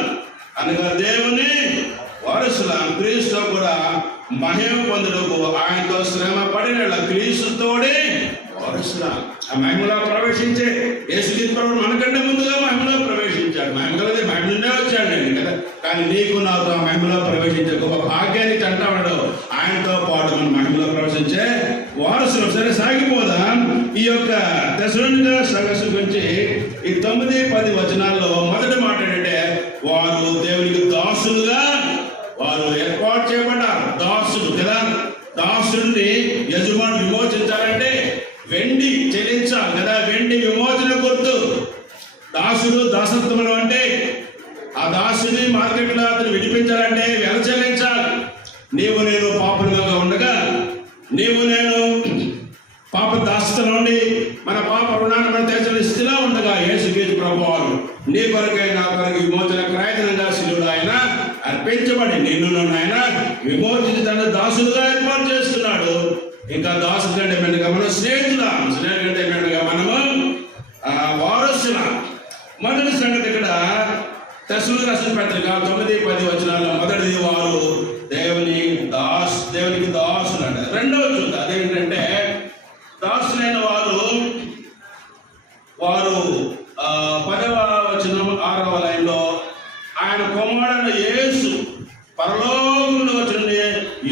అనగా దేవుని వారసులం. క్రీస్తు కూడా మహిమ పొందుటకు ఆయనతో శ్రమ పడిన క్రీస్తుతోడే వారసులం. ఆ మహిమలో ప్రవేశించే యేసుక్రీస్తు ప్రభువు మనకంటే ముందుగా మహిమలో ప్రవేశించాడు. మహిమలోనే మహిమలోనే వచ్చాడండి కదా. కానీ నీకు నాతో ఆ మహిమలో ప్రవేశించే గొప్ప భాగ్యాన్ని అంటాడు. ఆయనతో పాటు మన మహిమలో ప్రవేశించే వారసులు. సరే సాగిపోదాం. ఈ యొక్క తెస్సలోనిక సంఘం గురించి ఈ 9-10 వచనాల్లో మొదటి మాట ఏంటంటే, వారు దేవునికి దాసులుగా వారు ఏర్పాటు చేయబడ్డారు. దాసులు కదా. దాసుడిని యజమాని విమోచించాలంటే వెండి చెల్లించాలి కదా. వెండి విమోచన గుర్తు. దాసుడు దాసత్వంలో అంటే ఆ దాసుని మార్కెట్లో అతను విడిపించాలంటే వెల చెల్లించాలి. నీవు నేను పాపలుగా ఉండగా, నీవు నేను పాప దాసత్వం నుండి మన పాప రుణాన్ని మనం తీర్చని స్థితిలో ఉండగా యేసుక్రీస్తు ప్రభువు నీ కొరకై నా కొరకు విమోచన క్రయధనంగా శిలువలో ఆయన అర్పించబడి నిన్ను ఆయన విమోచించడానికి దాసులుగా ఏర్పాటు చేస్తున్నాడు. ఇంకా దాసు కంటే మెన్నగా మనం స్నేహితులం, స్నేహితుల కంటే మెన్నగా మనము వారసులం. మొదటి సంగతి ఇక్కడ తెస్సలోనిక రాసిన పత్రిక 9-10 వచనాల్లో మొదటిది, వారు దేవునికి దాసులు అంటారు. రెండవ చూద్దాం. అదేంటంటే దాసులైన వారు 10వ వచనం 6వ లైన్లో ఆయన కుమారుడు యేసు పరలోకములో వచ్చి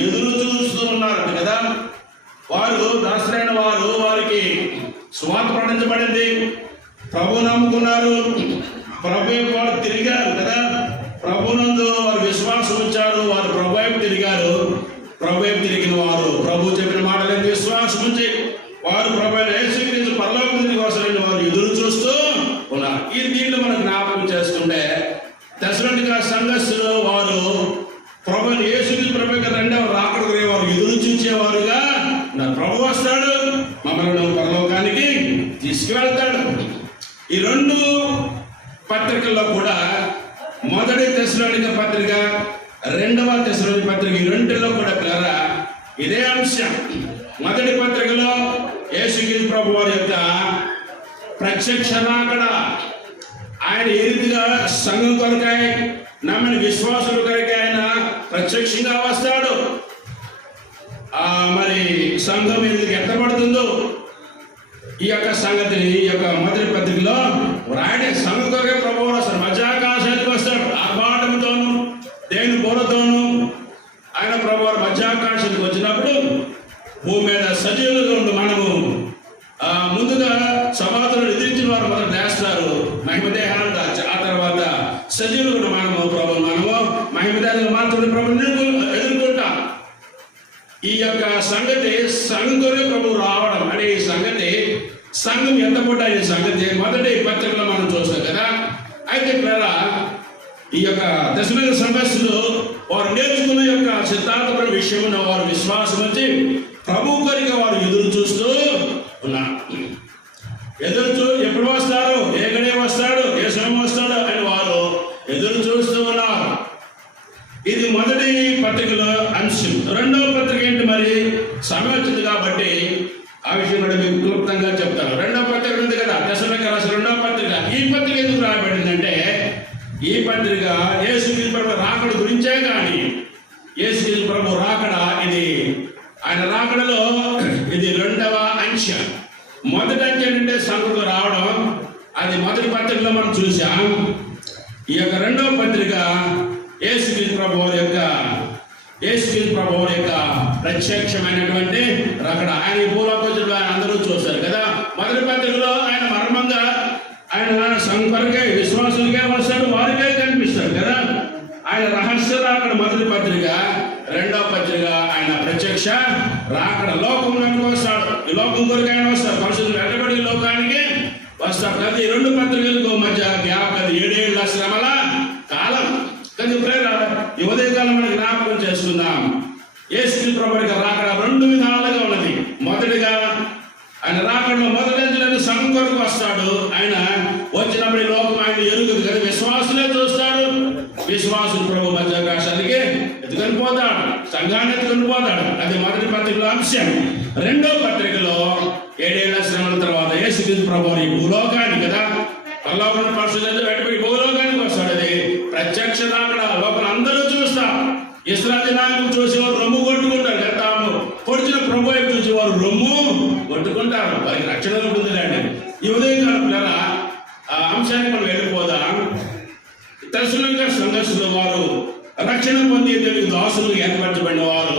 ఎదురు చూస్తూ ఉన్నారట కదా. వారు దాసులైన వారు, వారికి సువార్త ప్రకటించబడింది, ప్రభు నమ్ముకున్నారు, ప్రభు వారు తిరిగారు కదా. ప్రభునందు వారు విశ్వాసం ఉంచారు, వారు ప్రభు వైపు తిరిగారు. ప్రభు వైపు తిరిగిన వారు ప్రభు చెప్పిన మాటలను విశ్వాసం ఉంచి వారు ప్రభు యేసుక్రీస్తు పరలోకం కోసం వారు ఎదురు చూస్తూ ఉన్నారు. ఈ దీంట్లో మనం జ్ఞాపకం చేసుకుంటే తెస్సలోనిక సంఘస్థులు వారు ప్రభు యేసుక్రీస్తు ప్రభు యొక్క రెండవ రాకడ వారు ఎదురు చూచేవారుగా, నా ప్రభు వస్తాడు, మమ్మల్ని పరలోకానికి తీసుకువెళ్తాడు. ఈ 2 పత్రికల్లో కూడా మొదటి తెస్సలోనిక పత్రిక, 2వ తెస్సలోనిక పత్రిక, ఈ రెండులో కూడా పిల్లరా ఇదే అంశం. మొదటి పత్రికలో యేసుక్రీస్తు ప్రభు వారి యొక్క ప్రత్యక్ష రాకడ, ఆయన ఏ రీతిగా సంఘం కొరకై నమ్మిన విశ్వాసుల కొరకై ఆయన ప్రత్యక్షంగా వస్తాడు. మరి సంఘం ఎందుకు ఎత్తబడుతుందో ఈ యొక్క సంగతిని ఈ యొక్క మొదటి పత్రికలో రాయడే. సంఘం కొరకే ప్రభువు వస్తాడు, మధ్యాకాశానికి వస్తాడు, ఆర్భాటంతోను దేవుని బోరతోను ఆయన ప్రభు వారు మధ్యాకాశానికి వచ్చినప్పుడు భూమి మీద సజీవులుగా ఉండి మనము ముందుగా సమాధులను ఎదిరించిన వారు మొదలు లేస్తారు మహిమదేహాలు దాచి. ఆ తర్వాత సజీవులు మనము మహిమదేహాలు మాత్రమే ప్రభుని ఎదుర్కొంటాం. ఈ యొక్క సంగతి సంఘంతోనే ప్రభు రావడం అనే ఈ సంగతి, సంఘం ఎంతపూట అనే సంగతి మొదటి పత్రికలో మనం చూస్తాం కదా. అయితే ఇక్కడ ఈ యొక్క తెస్సలోనిక సంఘస్థులు వారు నేర్చుకున్న యొక్క సిద్ధాంతపర విషయమున వారు విశ్వాసం వచ్చి ప్రభు కొరకు వారు ఎదురు చూస్తూ ఉన్నారు. ఎప్పుడు వస్తారు, ఏ గడే వస్తాడు, ఏ సమయం వస్తాడు అని వారు ఎదురు చూస్తూ ఉన్నారు. ఇది మొదటి పత్రికలో అంశం. రెండవ పత్రిక ఏంటి మరి, సమయం వచ్చింది కాబట్టి ఆ విషయం కూడా మీకు క్లుప్తంగా చెప్తాను. రెండవ పత్రిక ఉంది కదా, తెస్సలోనిక రాసిన 2వ పత్రిక. ఈ పత్రిక ఎందుకు రాయబడిందంటే, ఈ పత్రిక యేసుక్రీస్తు రాకడ గురించే కానీ యేసుక్రీస్తు ప్రభు రాకడ ఇది. ఆయన రాకడలో ఇది రెండవ అంచె. మొదటి అంచె అంటే సంఘంలో రావడం, అది మొదటి పత్రికలో మనం చూసాం. ఈ యొక్క రెండవ పత్రిక యేసుక్రీస్తు ప్రభు యొక్క ప్రత్యక్షమైనటువంటి రాకడ. ఆయన భూలోకంలో అందరూ చూస్తారు కదా. మొదటి పత్రికలో ఆయన మర్మంగా ఆయన సంపర్కే విశ్వాసులకే వస్తాడు, వారికే కనిపిస్తాడు కదా. ఆయన రహస్య రాకడ మొదటి పత్రిక. రెండవ పత్రిక ఆయన ప్రత్యక్ష రాకడ. లోకంలోకి వస్తాడు, ఈ లోకం కొరకు ఆయన వస్తాడు, పరిశుద్ధులు వెంటబడి లోకానికి వస్తాడు కదా. ఈ రెండు పత్రికలకు మధ్య గ్యాప్ అది 7 ఏళ్ల శ్రమల కాలం. కానీ ఈ ఉదయకాలం మనకి జ్ఞాపకం చేసుకుందాం. యేసుక్రీస్తు ప్రభు యొక్క రాకడ రెండు విధాలుగా ఉన్నది. మొదటిగా ఆయన రాకడలో మొదటి సంఘం కొరకు వస్తాడు. ఆయన వచ్చినప్పుడు ఈ లోకం ఆయన ఎరుగుదు కదా, విశ్వాసులే చూస్తాడు. విశ్వాసులు ప్రభు మధ్యాకాశానికి ఎత్తుకొని పోతాడు, సంఘాన్ని ఎత్తుకొని పోతాడు. అది మొదటి పత్రికలో అంశం. రెండో పత్రికలో 7 ఏళ్ల శ్రమల తర్వాత యేసుక్రీస్తు ప్రభు ఈ భూలోకానికి కదా, పరలోకం పరిశుద్ధులు వెంటబడి భూలోకానికి వస్తాడు. అది ప్రత్యక్ష రాకడ. లోపల అందరూ చూస్తారు. ఇశ్రాయేలు నాయకులు చూసేవారు రొమ్ము కొట్టుకుంటారు కదా, తాము పొడిచిన ప్రభు వైపు చూసేవారు రొమ్ము కొట్టుకుంటారు. వారికి రక్షణ ఉంటుందిలేండి. ఈ ఉదయకాలం ద్వారా ఆ అంశాన్ని మనం వెళ్ళిపోదాం. దర్శనంగా సంఘర్షులు వారు రక్షణ పొందే దేవునికి దాసులు ఏర్పరచబడిన వారు,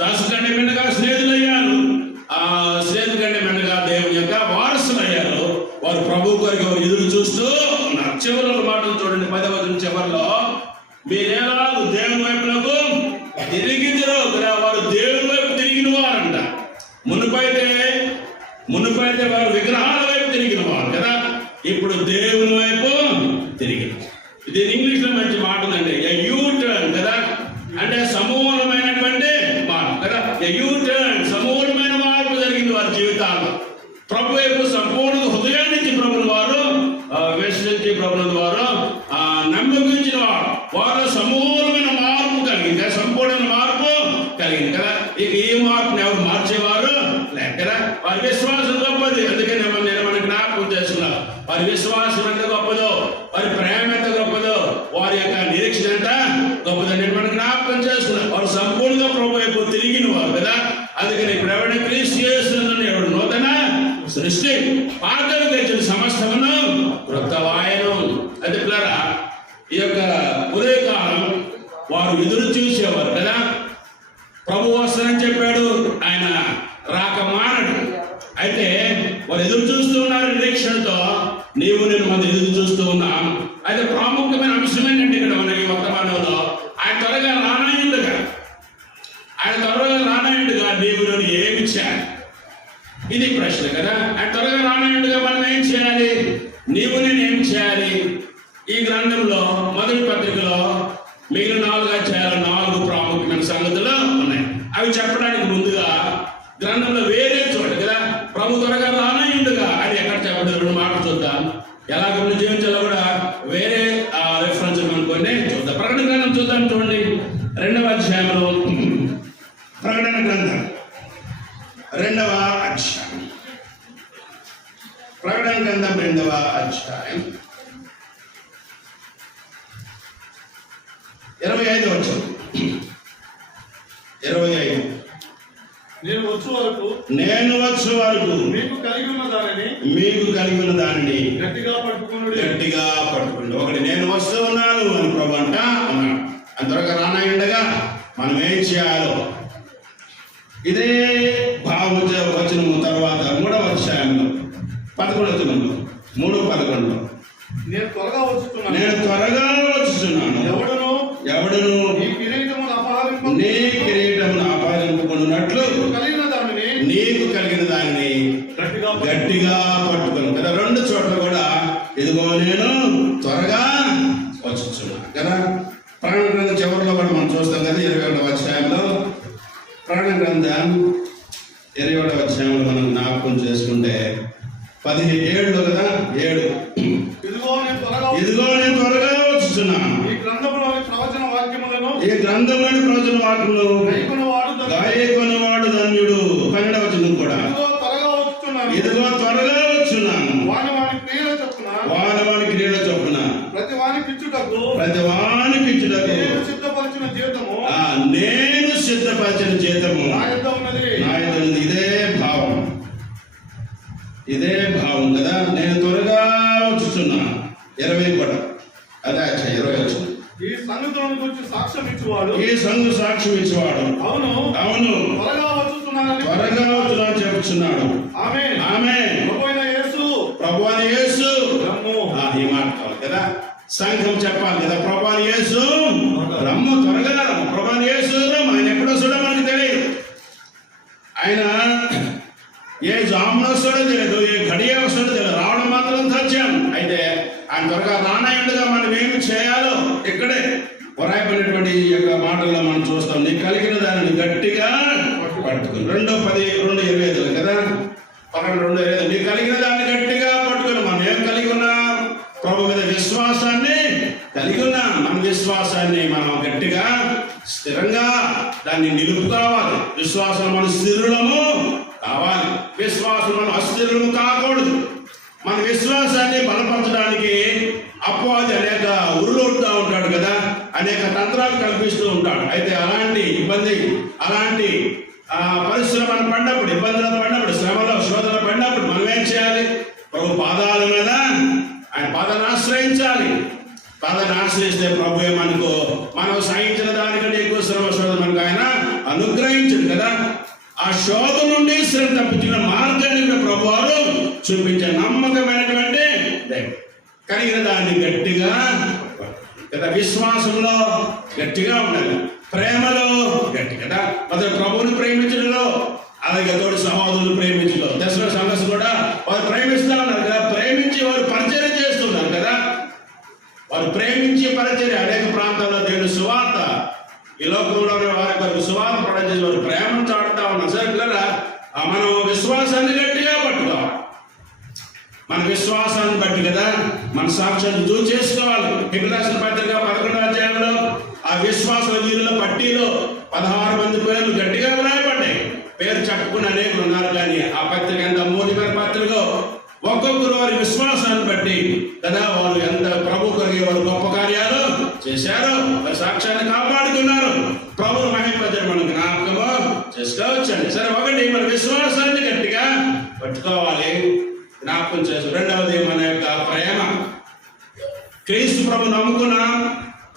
దాసు కంటే మెండగా స్నేహితులయ్యారు, ఆ స్నేహితు కంటే మెండగా దేవుని యొక్క వారసులు అయ్యారు. వారు ప్రభు కొరకు ఎదురు చూస్తూ ఉన్నారు. చివరి మాటలు చూడండి, 10వ వచనం చివరిలో, మీరేలాగు దేవుని వైపులకు తిరిగిద్దరు కదా. వారు దేవుని వైపు తిరిగిన వారంట. మునుపైతే వారు విగ్రహాల వైపు తిరిగిన వారు కదా, ఇప్పుడు దేవుని వైపు తిరిగిన. ఇది ఇంగ్లీష్ లో మంచి మాట ఉందండి, యూ టర్న్ కదా, అంటే సమూలమైనటువంటి మార్పు కదా. యూ టర్న్, సమూలమైన మార్పు జరిగింది వారి జీవితాల్లో. ప్రభు వైపు సంపూర్ణ హృదయాన్ని నుంచి ప్రభుని వారు విశ్వసించి ప్రభుని వారు నమ్మకించిన వారు సమూలమైన మార్పు కలిగింది, సంపూర్ణ మార్పు కలిగింది కదా. ఇక ఈ మార్పుని ఎవరు మార్చేవారు లేక కదా. వారి విశ్వాసం గొప్పది. అందుకే నేను మనకు జ్ఞాపకం చేస్తున్నా, వారి విశ్వాసం ఎంత గొప్పదో, వారి ప్రేమ ఎంత గొప్పదో, వారి యొక్క నిరీక్షణ ఎంత గొప్పదని మనకు జ్ఞాపకం చేస్తున్నా. వారు సంపూర్ణంగా ప్రభు వైపు తిరిగిన వారు కదా. అందుకని ఇప్పుడు ఎవరైనా క్రీస్తు యేసునందు ఎవరు నూతన సృష్టి, పాతలు తెచ్చిన సమస్తమును క్రొత్తవాయను. అది పిల్లరా, ఈ యొక్క ఉదయకాలం వారు ఎదురు చూసేవారు కదా. ప్రభు వస్తానని చెప్పాడు, ఆయన రాక మానడు. అయితే వారు ఎదురు చూస్తూ ఉన్నారు నిరీక్షణతో. నీవు నేను మనం ఎదురు చూస్తూ ఉన్నాం. అయితే ప్రాముఖ్యమైన అంశం ఏంటంటే ఇక్కడ మనకి వర్తమానంలో ఆయన త్వరగా రానాయుడుగా నీవు నేను ఏమి చేయాలి, ఇది ప్రశ్న కదా. ఆయన త్వరగా రానాయుడుగా మనం ఏం చేయాలి, నీవు నేను ఏం చేయాలి? ఈ గ్రంథంలో మొదటి పత్రికలో మిగిలిన 4 అధ్యాయాలు 4 ప్రాముఖ్యమైన సంగతులు ఉన్నాయి. అవి చెప్పడానికి ముందుగా గ్రంథంలో వేరే చోట కదా ప్రభు త్వరగా రానాయుడుగా అది ఎక్కడ చెప్పడం 2 మాటలు చూద్దాం. ఎలా మనం జీవించాలో కూడా వేరే రెఫరెన్స్ అనుకోండి చూద్దాం. ప్రకటన గ్రంథం చూద్దాం. చూడండి, 2వ అధ్యాయంలో ప్రకటన గ్రంథం 2వ అధ్యాయం, ప్రకటన గ్రంథం 2వ అధ్యాయం 25వ వచనం. 25. నేను వచ్చు వరకు మీకు కలిగి ఉన్న దానిని గట్టిగా పట్టుకోండి. ఒకటి నేను వస్తూ ఉన్నాను అని ప్రభు అన్నాడు. అంతవరకు రానాయుండగా మనం ఏం చేయాలో ఇదే భావవచనము తర్వాత 3వ అధ్యాయంలో 11 3:11 నేను త్వరగా వచ్చుచున్నాను. ఎవడును నీ కిరీటమును అపహరింపుకున్నట్లు నీకు కలిగిన దానిని గట్టిగా పట్టుకుని కదా. 2 చోట్ల కూడా ఇదిగో నేను త్వరగా వచ్చుచున్నాను కదా. ప్రకటన గ్రంథం చివరిలో కూడా మనం చూస్తాం కదా, 21వ అధ్యాయంలో. ప్రకటన గ్రంథం 21వ అధ్యాయంలో మనం జ్ఞాపకం చేసుకుంటే 17 కదా, 7 ఇదిగో నేను త్వరగా వచ్చుచున్నాను. ఈ గ్రంథంలోని ప్రవచన వాక్యములను గాయకొనవాడు ధన్యుడు. 12వ వచనం కూడా ఇదిగో త్వరగా వచ్చున్నాను. వాని క్రియల చొప్పున ప్రతి వానికి ఇచ్చుటకు నేను సిద్ధపరిచిన జీతము నా యొద్ద ఉన్నది. నా యొద్ద ఉన్నది. ఇదే భావం కదా. నేను త్వరగా వచ్చుతున్నా. 20 కూడా అదే 20 వచ్చింది. ఈ సంగతులను గురించి సాక్ష్యం ఇచ్చేవాడు. ఈ సంఘ సాక్ష్యం ఇచ్చేవాడు. అవును త్వరగా వచ్చుతున్నానని చెప్పుచున్నాడు. ఆమేన్. ప్రభు అయిన యేసు ఈ మాట కావాలి కదా. సంఘం చెప్పాలి కదా, ప్రభు అయిన యేసు రమ్ము, త్వరగా రమ్ము. ప్రభు అయిన యేసు రమ్ము. ఆయన ఎప్పుడో చూడ మనకి తెలియదు. ఆయన ఏ జామున వస్తాడో తెలియదు, ఏ గడియ వస్తాడో తెలియదు. రావడం మాత్రం సత్యం. అయితే ఆయన త్వరగా రానాయుడుగా మనం ఏమి చేయాలో ఇక్కడే వరాయపడినటువంటి ఈ యొక్క మాటల్లో మనం చూస్తాం. నీకు కలిగిన దానిని గట్టిగా పట్టుకుని 2:10-2:25 కదా. 11:2:25 నీకు కలిగిన దాన్ని గట్టిగా పట్టుకుని. మనం ఏం కలిగి ఉన్నాం? ప్రభు మీద విశ్వాసాన్ని కలిగి ఉన్నాం. మన విశ్వాసాన్ని మనం గట్టిగా స్థిరంగా దాన్ని నిలుపుకోవాలి. విశ్వాసం మన స్థిరులము కావాలి. విశ్వాసం మనం అస్థిరులము కాకూడదు. మన విశ్వాసాన్ని బలపరచడానికి అపవాది అనేక ఉరులొడుతూ ఉంటాడు కదా, అనేక తంత్రాలు కల్పిస్తూ ఉంటాడు. అయితే అలాంటి ఇబ్బంది, అలాంటి పరిశ్రమలు పడినప్పుడు, ఇబ్బందులు పడినప్పుడు, శ్రమలో శోధనలు పడినప్పుడు మనం ఏం చేయాలి? ప్రభు పాదాల మీద ఆయన పాదాలను ఆశ్రయించాలి. పాదాన్ని ఆశ్రయిస్తే ప్రభు ఏమనుకో మనం సాధించిన దానికంటే ఎక్కువ శ్రమ శోధన మనకు ఆయన అనుగ్రహించడు కదా. ఆ శోధ నుండి శ్రమ తప్పించిన మార్గాన్ని ప్రభు వారు చూపించే నమ్మకమైనటువంటి కలిగిన దాన్ని గట్టిగా కదా. విశ్వాసంలో గట్టిగా ఉండాలి, ప్రేమలో గట్టి కదా. మొదటి ప్రభువుని ప్రేమించడంలో, అలాగే తోటి సహోదరులు ప్రేమించడం. దశల సంఘస్ కూడా వారు ప్రేమిస్తూ ఉన్నారు కదా. ప్రేమించి వారు పరిచయం చేస్తున్నారు కదా. వారు ప్రేమించి పరిచయం అనేక ప్రాంతాల్లో దేవుని సువార్త ఈ లోకంలోనే వారి కొరకు సువార్త ప్రకటించి వారు ప్రేమను చాటుతా ఉన్నారు. సరే పిల్లరా, మనం విశ్వాసాన్ని గట్టిగా పట్టుకోవాలి. మన విశ్వాసాన్ని బట్టి కదా మన సాక్ష్యాన్ని దూరం చేసుకోవాలి. రాసిన పత్రిక 11వ అధ్యాయంలో ఆ విశ్వాస వీరుల పట్టీలో 16 మంది పేర్లు గట్టిగా వ్రాయబడ్డాయి. పేరు చెప్పుకుని అనేకులు ఉన్నారు, కానీ ఆ పత్రిక ఎంత మూలికల పత్రిక ఒక్కొక్కరు వారి విశ్వాసాన్ని బట్టి కదా వారు ఎంత ప్రభు కొరకు వారు గొప్ప కార్యాలు చేశారు, వారి సాక్ష్యాన్ని కాపాడుకున్నారు. ప్రభువు మహిమపరచడం మనం జ్ఞాపకము చేసుకోవచ్చండి. సరే, ఒకటి మన విశ్వాసాన్ని గట్టిగా పట్టుకోవాలి, జ్ఞాపకం చేసు. రెండవది మన యొక్క ప్రేమ. క్రీస్తు ప్రభు నమ్ముకున్న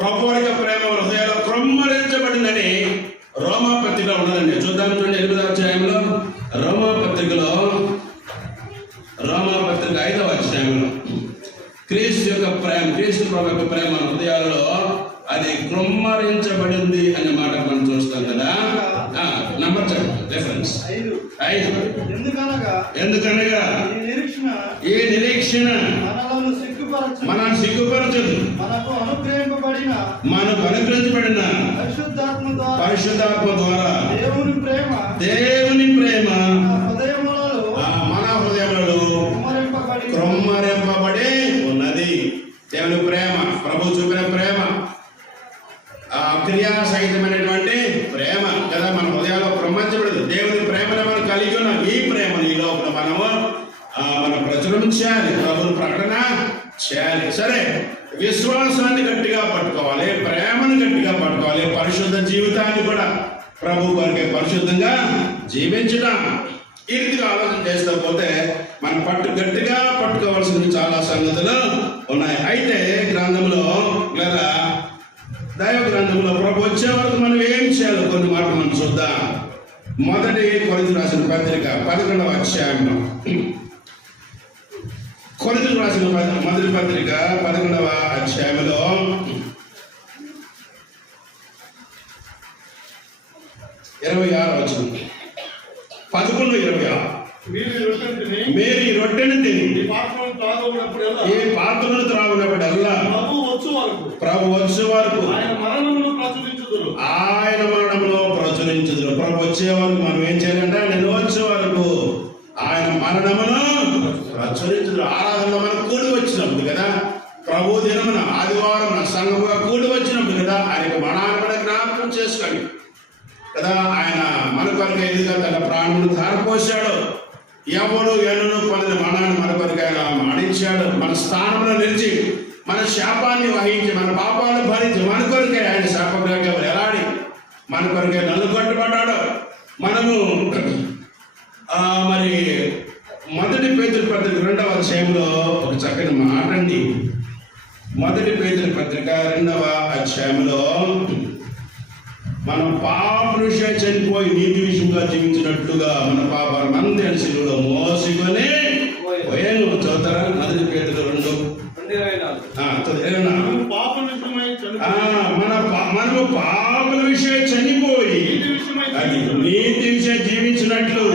ప్రభు యొక్క ప్రేమ హృదయాల్లో క్రొమ్మరించబడిందని రోమా పత్రికలో ఉన్నదండి. చూద్దాం, చూడండి 8వ అధ్యాయంలో రోమా పత్రికలో, రోమా పత్రిక 5వ అధ్యాయంలో క్రీస్తు యొక్క ప్రేమ, క్రీస్తు ప్రభు యొక్క ప్రేమ హృదయాలలో అది క్రొమ్మరించబడింది అనే మాట మనం చూస్తాం కదా. నంబర్ చెప్పండి, రెఫరెన్స్ 5. ఎందుకనగా ఈ నిరీక్షణ మనల్ని సిగ్గుపరచదు, మనకు అనుగ్రహించబడిన పరిశుద్ధాత్మ ద్వారా దేవుని ప్రేమ మన హృదయములలో క్రొమ్మరింపబడి ఉన్నది. దేవుని ప్రేమ, ప్రభు చూపిన ప్రేమ, క్రియా సహితమైనటువంటి ప్రేమ కదా మన హృదయాల్లో క్రొమ్మించబడదు. దేవుని ప్రేమను మనం కలిగి ఉన్నాం. ఈ ప్రేమను ఈ లోపల మనము మనం ప్రచురం చేయాలి, ప్రభువుని ప్రకటన చేయాలి. సరే, విశ్వాసాన్ని గట్టిగా పట్టుకోవాలి, ప్రేమను గట్టిగా పట్టుకోవాలి, పరిశుద్ధ జీవితాన్ని కూడా ప్రభు కొరకే పరిశుద్ధంగా జీవించడం. ఈ రీతిగా ఆలోచన చేస్తూ పోతే మనం గట్టిగా పట్టుకోవాల్సిన చాలా సంగతులు ఉన్నాయి. అయితే గ్రంథంలో లేదా దైవ గ్రంథంలో ప్రభు వచ్చే వరకు మనం ఏం చేయాలి కొన్ని మాటలు మనం చూద్దాం. మొదటి కొరింథీయులకు రాసిన పత్రిక 11వ అధ్యాయంలో, కొరింథీయులకు రాసిన మొదటి పత్రిక 11వ అధ్యాయంలో 26వ వచనం, 11:26 మీరు ఈ రొట్టెని తిని ఈ పాత్రను త్రాగునప్పుడల్లా ప్రభు వచ్చే వరకు ఆయన మరణమును ప్రచురించుదురు. ప్రభు వచ్చే వరకు మనం ఏం చేయాలంటే నేను వచ్చే వరకు ఆయన మరణమును ప్రచురించుదురు. ఆరాధనలో మనం కూడి వచ్చినప్పుడు కదా, ప్రభు దినమున ఆదివారం సంఘముగా కూడి వచ్చినప్పుడు కదా ఆయన మరణాన్ని కూడా జ్ఞాపకం చేసుకోండి కదా. ఆయన మన కొరకు ఎదుగా తన ప్రాణమును ధారపోశాడు. ఎవరు ఎన్నో పొందిన మరణాన్ని మన కొరకు ఆయన మరణించాడు. మన స్థానంలో నిలిచి మన శాపాన్ని వహించి మన పాపాలను భరించి మన కొరకే ఆయన శాపగ్రహంగా ఎలాడి మన కొరకే నలుగొట్టబడ్డాడు. మనము మరి మొదటి పేతురు పత్రిక 2వ అధ్యాయంలో ఒక చక్కని మాట అండి. మొదటి పేతురు పత్రిక 2వ అధ్యాయంలో మనం పాప విషయం చనిపోయి నీతి విషయంగా జీవించినట్టుగా మన పాపాలు మన తెలుసులో మోసుకొని పోయాను. చదువుతారా? మొదటి పేతురు 2:24. మనము పాపల విషయం చనిపోయి అది నీతి విషయం జీవించినట్లు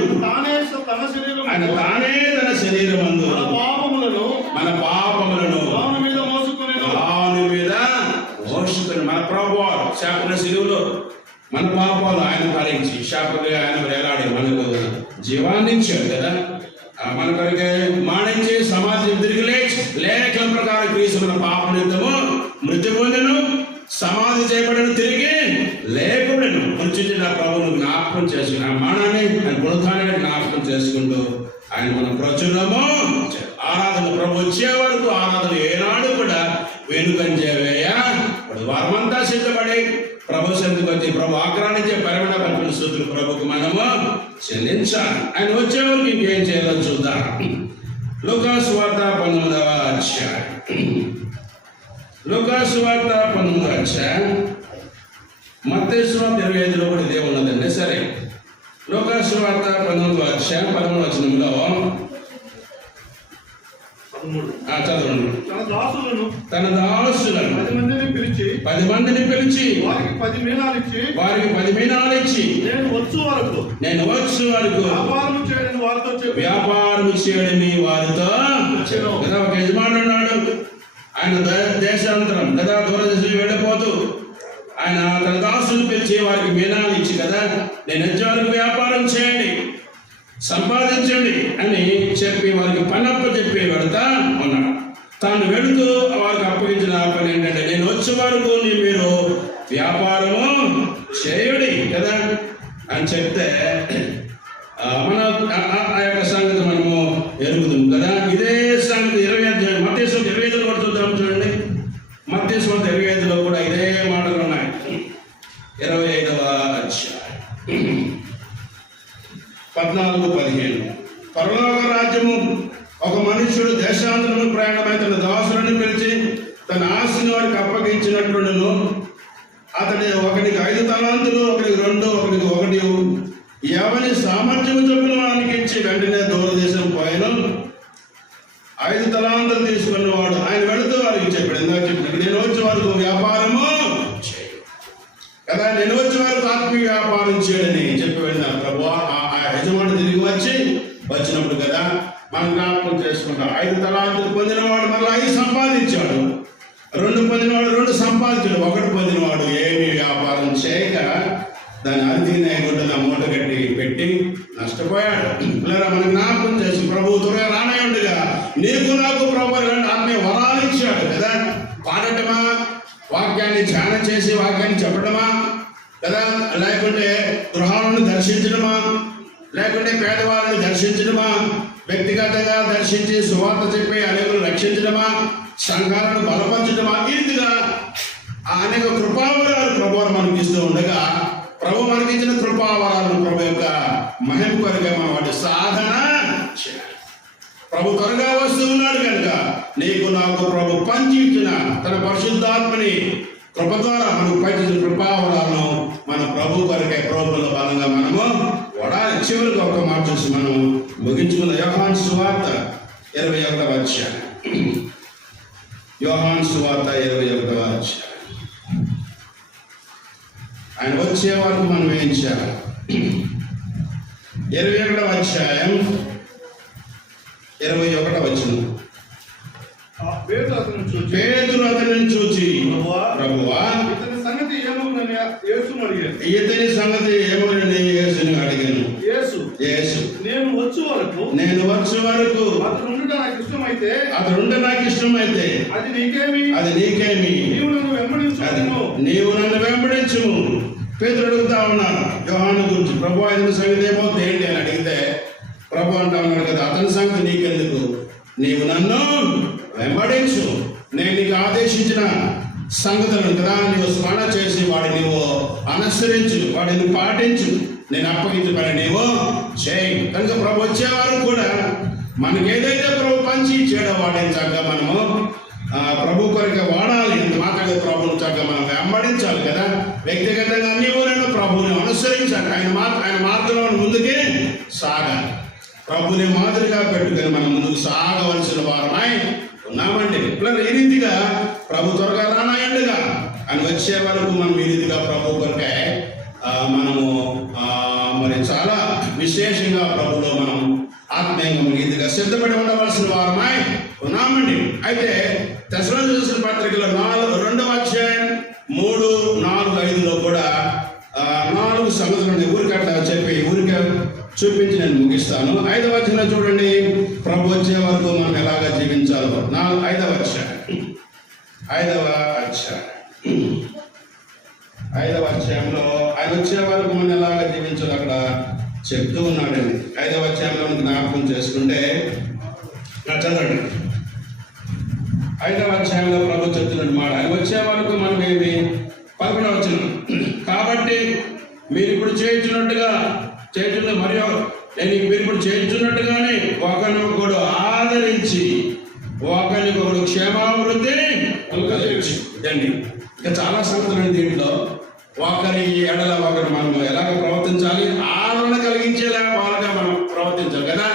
ఆయన తానే తన శరీరమందు మన పాపములను దాని మీద మోసుకొని మన ప్రభువారు శాపన శిలువలో మన పాపాలు ఆయన భరించి శాపగా ఆయన వేలాడి మనకు జీవాన్ని ఇచ్చాడు కదా. మన కొరకే మాణించి సమాజం తిరిగి లేఖల ప్రకారం క్రీస్తు మన పాప నిమిత్తము మృతి పొందెను, సమాధి చేయబడిన, తిరిగి లేకుడను మృత్యుంచిన ప్రభువును జ్ఞాపకం చేసుకుని ఆ మానాన్ని ఆయన పునరుత్థానాన్ని జ్ఞాపకం చేసుకుంటూ ఆయన మనం ప్రచురము ఆరాధన ప్రభు వచ్చే వరకు ఆరాధన ఏనాడు కూడా వెనుకంజేవేయ వారమంతా సిద్ధపడి ప్రభు సన్నిధికి వచ్చి ప్రభు ఆక్రానించే పరిమాణ పంపిన స్తుతులు ప్రభుకు మనము చెల్లించాలి. ఆయన వచ్చే వరకు ఇంకేం చేయాలో చూద్దాం. లూకాసు వార్త 19వ అధ్యాయం. లూకాసు వార్త 19వ అధ్యాయం. మత్తయి సువార్త 25లో కూడా ఇదే ఉన్నదండి. సరే, లూకాసు వార్త 19వ అధ్యాయం 13వ వచనంలో చదవండి. తన దాసులను 10 మందిని పిలిచి వారికి 10 మీనాలు ఇచ్చి నేను వచ్చు వరకు వ్యాపారం చేయడని వారితో కదా. ఒక యజమానుడు ఉన్నాడు, ఆయన దేశాంతరం కదా దూరదేశం వెళ్ళిపోతూ ఆయన తన దాసులు పిలిచి వారికి మీనాలు ఇచ్చి కదా నేను వచ్చే వరకు వ్యాపారం చేయండి, సంపాదించండి అని చెప్పి వారికి పనప్ప చెప్పి వెళతా ఉన్నాడు. తాను వెళుతూ వారికి అప్పగించిన పని ఏంటంటే నేను వచ్చే వరకు మీరు వ్యాపారము చేయుడి కదా అని చెప్తే మన ఆ యొక్క సంగతి మనము ఎరుగుతాం కదా. ఇదే సంగతి 25 మత్తయి సువార్త 25లో కూడా చూద్దాం. చూడండి, మత్తయి సువార్త 25లో కూడా ఇదే మాటలు ఉన్నాయి. 25వ అధ్యాయం 14-15. పరలోక రాజ్యము ఒక మనుష్యుడు దేశాంతరము ప్రయాణమై తన దాసులను పిలిచి తన ఆస్తిని వారికి అప్పగించినట్లును ఒకనికి 5 తలాంతులు, ఒకరికి 2, ఒకరికి 1 ఎవరి సామర్థ్యము చొప్పున వానికి ఇచ్చి వెంటనే దూరదేశం పోయాను. 5 తలాంతులు తీసుకున్నవాడు ఆయన వెళుతూ వారికి చెప్పాడు. ఎందుకు చెప్పాడు? నేను వచ్చే వరకు వ్యాపారము కదా, నేను వచ్చే వరకు ఆత్మీయ వ్యాపారం చేయడని చెప్పి వెళ్ళినారు. ప్రభు ఆ యజమాని తిరిగి వచ్చినప్పుడు కదా మనం జ్ఞాపకం చేసుకుంటాం. 5 తలాంతులు పొందినవాడు మళ్ళీ 5 సంపాదించాడు, 2 పొందినవాడు 2 సంపాదించాడు, 1 పొందినవాడు ఏమి వ్యాపారం చేయక దాన్ని అతిథిని గుడ్డన మూట కట్టి పెట్టి నష్టపోయాడు. లేదా మనం జ్ఞాపకం చేసి ప్రభు త్వరగా రానయ్యుండగా నీకు నాకు ప్రభు ఇలాంటి ఆత్మీయ వరాలు ఇచ్చాడు కదా. పాడటమా, వాక్యాన్ని ధ్యానం చేసి వాక్యాన్ని చెప్పడమా కదా, లేకుంటే గృహాలను దర్శించడమా, లేకుంటే పేదవాళ్ళని దర్శించడమా, వ్యక్తిగతంగా దర్శించి సువార్త చెప్పి అనేకులు రక్షించడమా, సంఘాలను బలపరచడమా, ఇదిగా అనేక కృపావరాలు ప్రభు మనకి ఇస్తూ ఉండగా ప్రభు మనకిచ్చిన కృపావరాలను ప్రభు యొక్క మహిమ కొరకే మనం వాటి సాధన చేయాలి. ప్రభు త్వరగా వస్తూ ఉన్నాడు కనుక నీకు నాకు ప్రభు పంచి ఇచ్చిన తన పరిశుద్ధాత్మని కృప ద్వారా మనకు పంచిన కృపావరాలను మన ప్రభు కొరకే ప్రభుత్వ బలంగా మనము వడాలి. చివరికి ఒక మాట చూసి మనం ముగించుకున్న యోహాను సువార్త 21వ అధ్యాయం. యోహాను సువార్త 21వ అధ్యాయం. ఆయన వచ్చే వరకు మనం ఏం చేయాలి? 21వ అధ్యాయం 21వ వచనం. పేతురు అతనిని చూచి ప్రభువా ఇతని సంగతి ఏమోనని యేసుని అడిగాను. యేసు నేను వచ్చు వరకు అతడు నాకు ఇష్టమైతే అది నీకేమి నీవు నన్ను వెంబడించుము. పేతురు అడుగుతా ఉన్నాను యోహాను గురించి, ప్రభు అతని సంగతి ఏమవుతుంది ఏంటి అని అడిగితే ప్రభు అంటా ఉన్నాడు కదా అతని సంగతి నీకెందుకు, నీవు నన్ను వెంబడించు, నేను నీకు ఆదేశించిన సంగతులను కదా నీవు స్మరణ చేసి వాడిని నీవు అనుసరించు, వాడిని పాటించు, నేను అప్పగించిన పని నీవు చేయి. కనుక ప్రభు వచ్చేవారు కూడా మనకి ఏదైతే ప్రభు పంచి ఇచ్చాడో వాడిని చక్కగా మనము ప్రభు కొరకు వాడాలి. ఇంత మాట్లాడే ప్రభుని చక్కగా మనం వెంబడించాలి కదా. వ్యక్తిగతంగా నీవు నేను ప్రభుని అనుసరించాలి, ఆయన మార్గంలో ముందుకే సాగాలి. ప్రభుని మాదిరిగా పెట్టుకుని మనం ముందుకు సాగవలసిన వారమై ఉన్నామండి. ఈ రీతిగా ప్రభు త్వరగా రానాయండుగా అని వచ్చే వరకు మనం ఈ రీతిగా ప్రభు కొరకే మనము మరి చాలా విశేషంగా ప్రభులో మనం ఆత్మీయంగా ఈ రీతిగా సిద్ధపడి ఉండవలసిన వారమై ఉన్నామండి. అయితే తెస్సలోనికీయులకు రాసిన పత్రికలో 2వ అధ్యాయం 3, 4, 5లో కూడా 4 సంగతులు ఊరికి అట్లా చెప్పి ఊరికే చూపించి నేను ముగిస్తాను. 5వ అధ్యాయంలో చూడండి, ప్రభు వచ్చే వరకు మనం ఎలాగా జీవించాలో. 5వ అధ్యాయంలో ఆయన వచ్చే వరకు మనం ఎలాగా జీవించాలో అక్కడ చెప్తూ ఉన్నాడండి. 5వ అధ్యాయంలో జ్ఞాపకం చేసుకుంటే చదవండి. 5వ అధ్యాయంలో ప్రభు చెప్తున్నట్టు మాట, ఆయన వచ్చే వరకు మనం ఏమి 11వ వచనం, కాబట్టి మీరు ఇప్పుడు చేయించున్నట్టుగా మరియు మీరు ఇప్పుడు చేయించున్నట్టుగానే ఒకరినొకడు ఆదరించి ఒకరినొకడు క్షేమాభివృద్ధి కలిగించండి. ఇంకా చాలా సంగతులు దీంట్లో ఒకరి ఎడల ఒకరు మనం ఎలాగ ప్రవర్తించాలి, ఆదరణ కలిగించేలా వాళ్ళగా మనం ప్రవర్తించాలి కదా.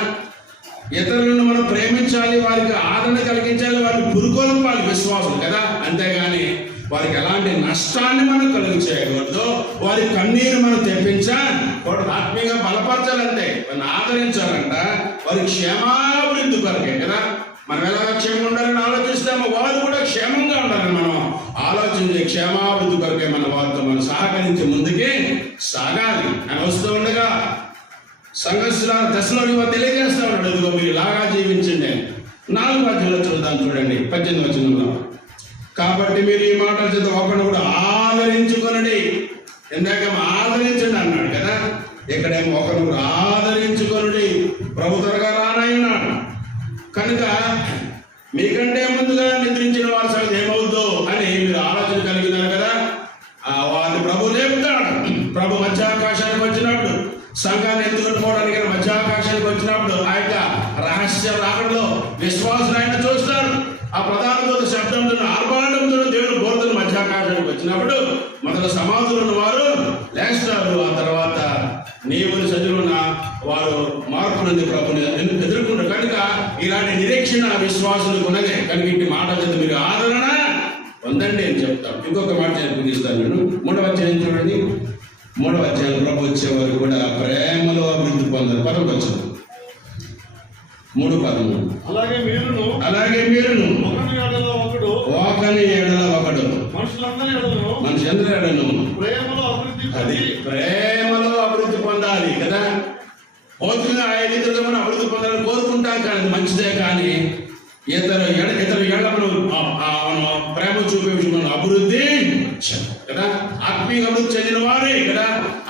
ఇతరులను మనం ప్రేమించాలి, వారికి ఆదరణ కలిగించాలి, వారికి పురుకొల్పాలి విశ్వాసం కదా. అంతేగాని వారికి ఎలాంటి నష్టాన్ని మనం కలిగి చేయకూడదు, వారి కన్నీరు మనం తెప్పించాలి, ఆత్మీయంగా బలపరచాలంటే వారిని ఆదరించాలంట, వారి క్షేమాభివృద్ధి కొరకే కదా. మనం ఎలాగ క్షేమంగా ఉండాలని ఆలోచిస్తామో వారు కూడా క్షేమంగా ఉండాలని మనం ఆలోచించే క్షేమాభివృద్ధి కొరకే మన వారితో మనం సహకరించి ముందుకే సాగాలి అని వస్తూ ఉండగా దశలో తెలియజేస్తా ఉన్నాడు, ఇదిగో మీరు ఇలాగా జీవించండి. 4వ అధ్యాయంలో చూద్దాం, చూడండి 18వ వచనంలో, కాబట్టి మీరు ఈ మాటల చేత ఒకడు కూడా ఆదరించుకొనండి. ఇందాక ఆదరించండి అన్నాడు కదా, ఇక్కడేమో ఒకరు కూడా ఆదరించుకొనండి, ప్రభు త్వరగా రానయ్యున్నాడు. కనుక మీకంటే ముందుగా నిద్రించిన వారి సంగతి ఏమవుద్దో అని మీరు ఆలోచన కలిగినారు కదా. వారిని ప్రభు లేపుతాడు. ప్రభు మధ్యాకాశానికి వచ్చినప్పుడు, సంఘాన్ని ఎత్తుకొని పోవడానికి మధ్యాకాశానికి వచ్చినప్పుడు ఆ యొక్క రహస్య రాకడలో విశ్వాసులు ఆయన చూస్తారు. ఆ ప్రధాన దూత శబ్దంతో ఆర్భాటంతో దేవుడు బోధన మధ్యాకాశానికి వచ్చినప్పుడు మొదట సమాధులను వారు లేస్తారు. ఆ తర్వాత నీవుని సజీవున్న వారు మార్పు నుండి ప్రభుని ఎదుర్కొంటారు. కనుక ఇలాంటి నిరీక్షణ విశ్వాసులకు ఉన్నదే. కనుక ఇంటి మాట చేత మీరు ఆదరణ పొందండి అని చెప్తాం. ఇంకొక మాట నేను ముగిస్తాను. నేను 3వ అధ్యాయం చూడండి. 3వ అధ్యాయం ప్రభు వచ్చేవారు కూడా ప్రేమలో అభివృద్ధి పొందారు. 10వ వచనం 3:13, అలాగే మీరును ఒకని ఎడల ఒకడు మనుషులందరి ఎడలను ప్రేమలో అభివృద్ధి పొందాలి కదా. భౌతికంగా ఇతరులు మనం అభివృద్ధి పొందాలని కోరుకుంటాం, కానీ మంచిదే. కానీ ఇతరు ఎడల మనం ప్రేమ చూపే విషయంలో అభివృద్ధి కదా. ఆత్మీయ అభివృద్ధి చెందిన వారే కదా,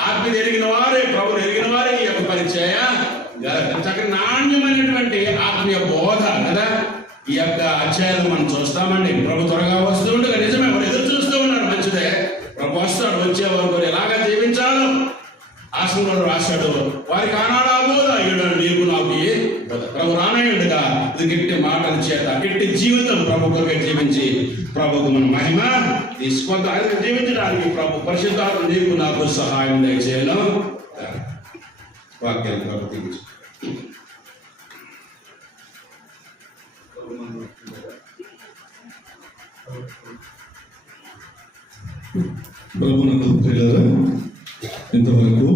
ఆత్మీయ ఎరిగిన వారే, ప్రభుని ఎరిగిన వారే ఈ యొక్క పరిచయ చక్కటి నాణ్యమైనటువంటి ఆత్మీయ బోధ కదా. ఈ యొక్క అధ్యాయాలు మనం చూస్తామండి. ప్రభు త్వరగా వస్తూ ఉండగా నిజమే వారు ఎదురు చూస్తూ ఉన్నారు, మంచిదే. ప్రభు వస్తాడు, వచ్చే వారు ఎలాగా జీవించాలో ఆశ్రమంలో రాశాడు. వారికి ఆనాడా బోధ అయ్యాడు, నీకు నాకు ప్రభు రానయ్యుడుగా ఇది గిట్టి మాటల చేత గిట్టి జీవితం ప్రభు కొరకే జీవించి ప్రభుకు మన మహిమ తీసుకుంటూ ఆయన జీవించడానికి ప్రభు పరిశుద్ధాత్మ నీకు నాకు సహాయం దయచేయను. వాక్యాలు ప్రభు ప్రభునందు ప్రియులారా, ఇంతవరకు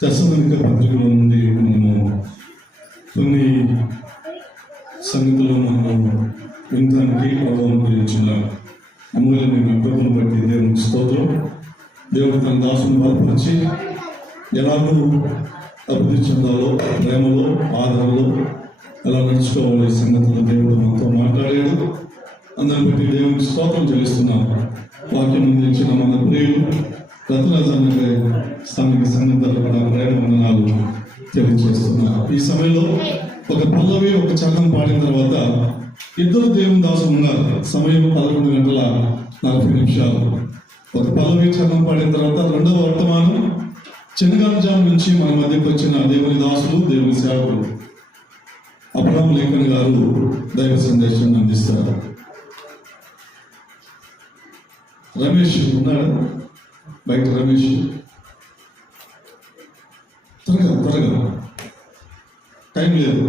తెస్సలోనిక పత్రికలో నుండి మనము కొన్ని సంగతులు మనము వినడానికి ప్రభు అనుగ్రహించిన అమూల్యమైన ప్రభువును బట్టి దేవునికి స్తోత్రం. దేవుడు తన దాసును బలపరిచి ఎలాగో అభివృద్ధి చెందాలో, ప్రేమలో, ఆదరణలో ఎలా నడుచుకోవాలి సంగతులు దేవుడు మనతో మాట్లాడాడు. అందరిని బట్టి దేవునికి స్తోత్రం చెల్లిస్తున్నాం. వాక్యం అందించిన మన ప్రియులు రత్నరాజన్న స్థానిక సంఘాలు కూడా ప్రేమ వందనాలు తెలియజేస్తున్నారు. ఈ సమయంలో ఒక పల్లవి ఒక చరణం పాడిన తర్వాత ఇద్దరు దేవుని దాసులు ఉన్నారు. సమయం 11:40 ఒక పల్లవి చరణం పాడిన తర్వాత రెండవ వర్తమానం చెనగంజాం నుంచి మన మధ్యకు వచ్చిన దేవుని దాసులు దేవుని సేవకులు అబ్రహం లేఖన్ గారు దైవ సందేశాన్ని అందిస్తారు. రమేష్ ఉన్నాడు బయట. రమేష్ త్వరగా టైం లేదు.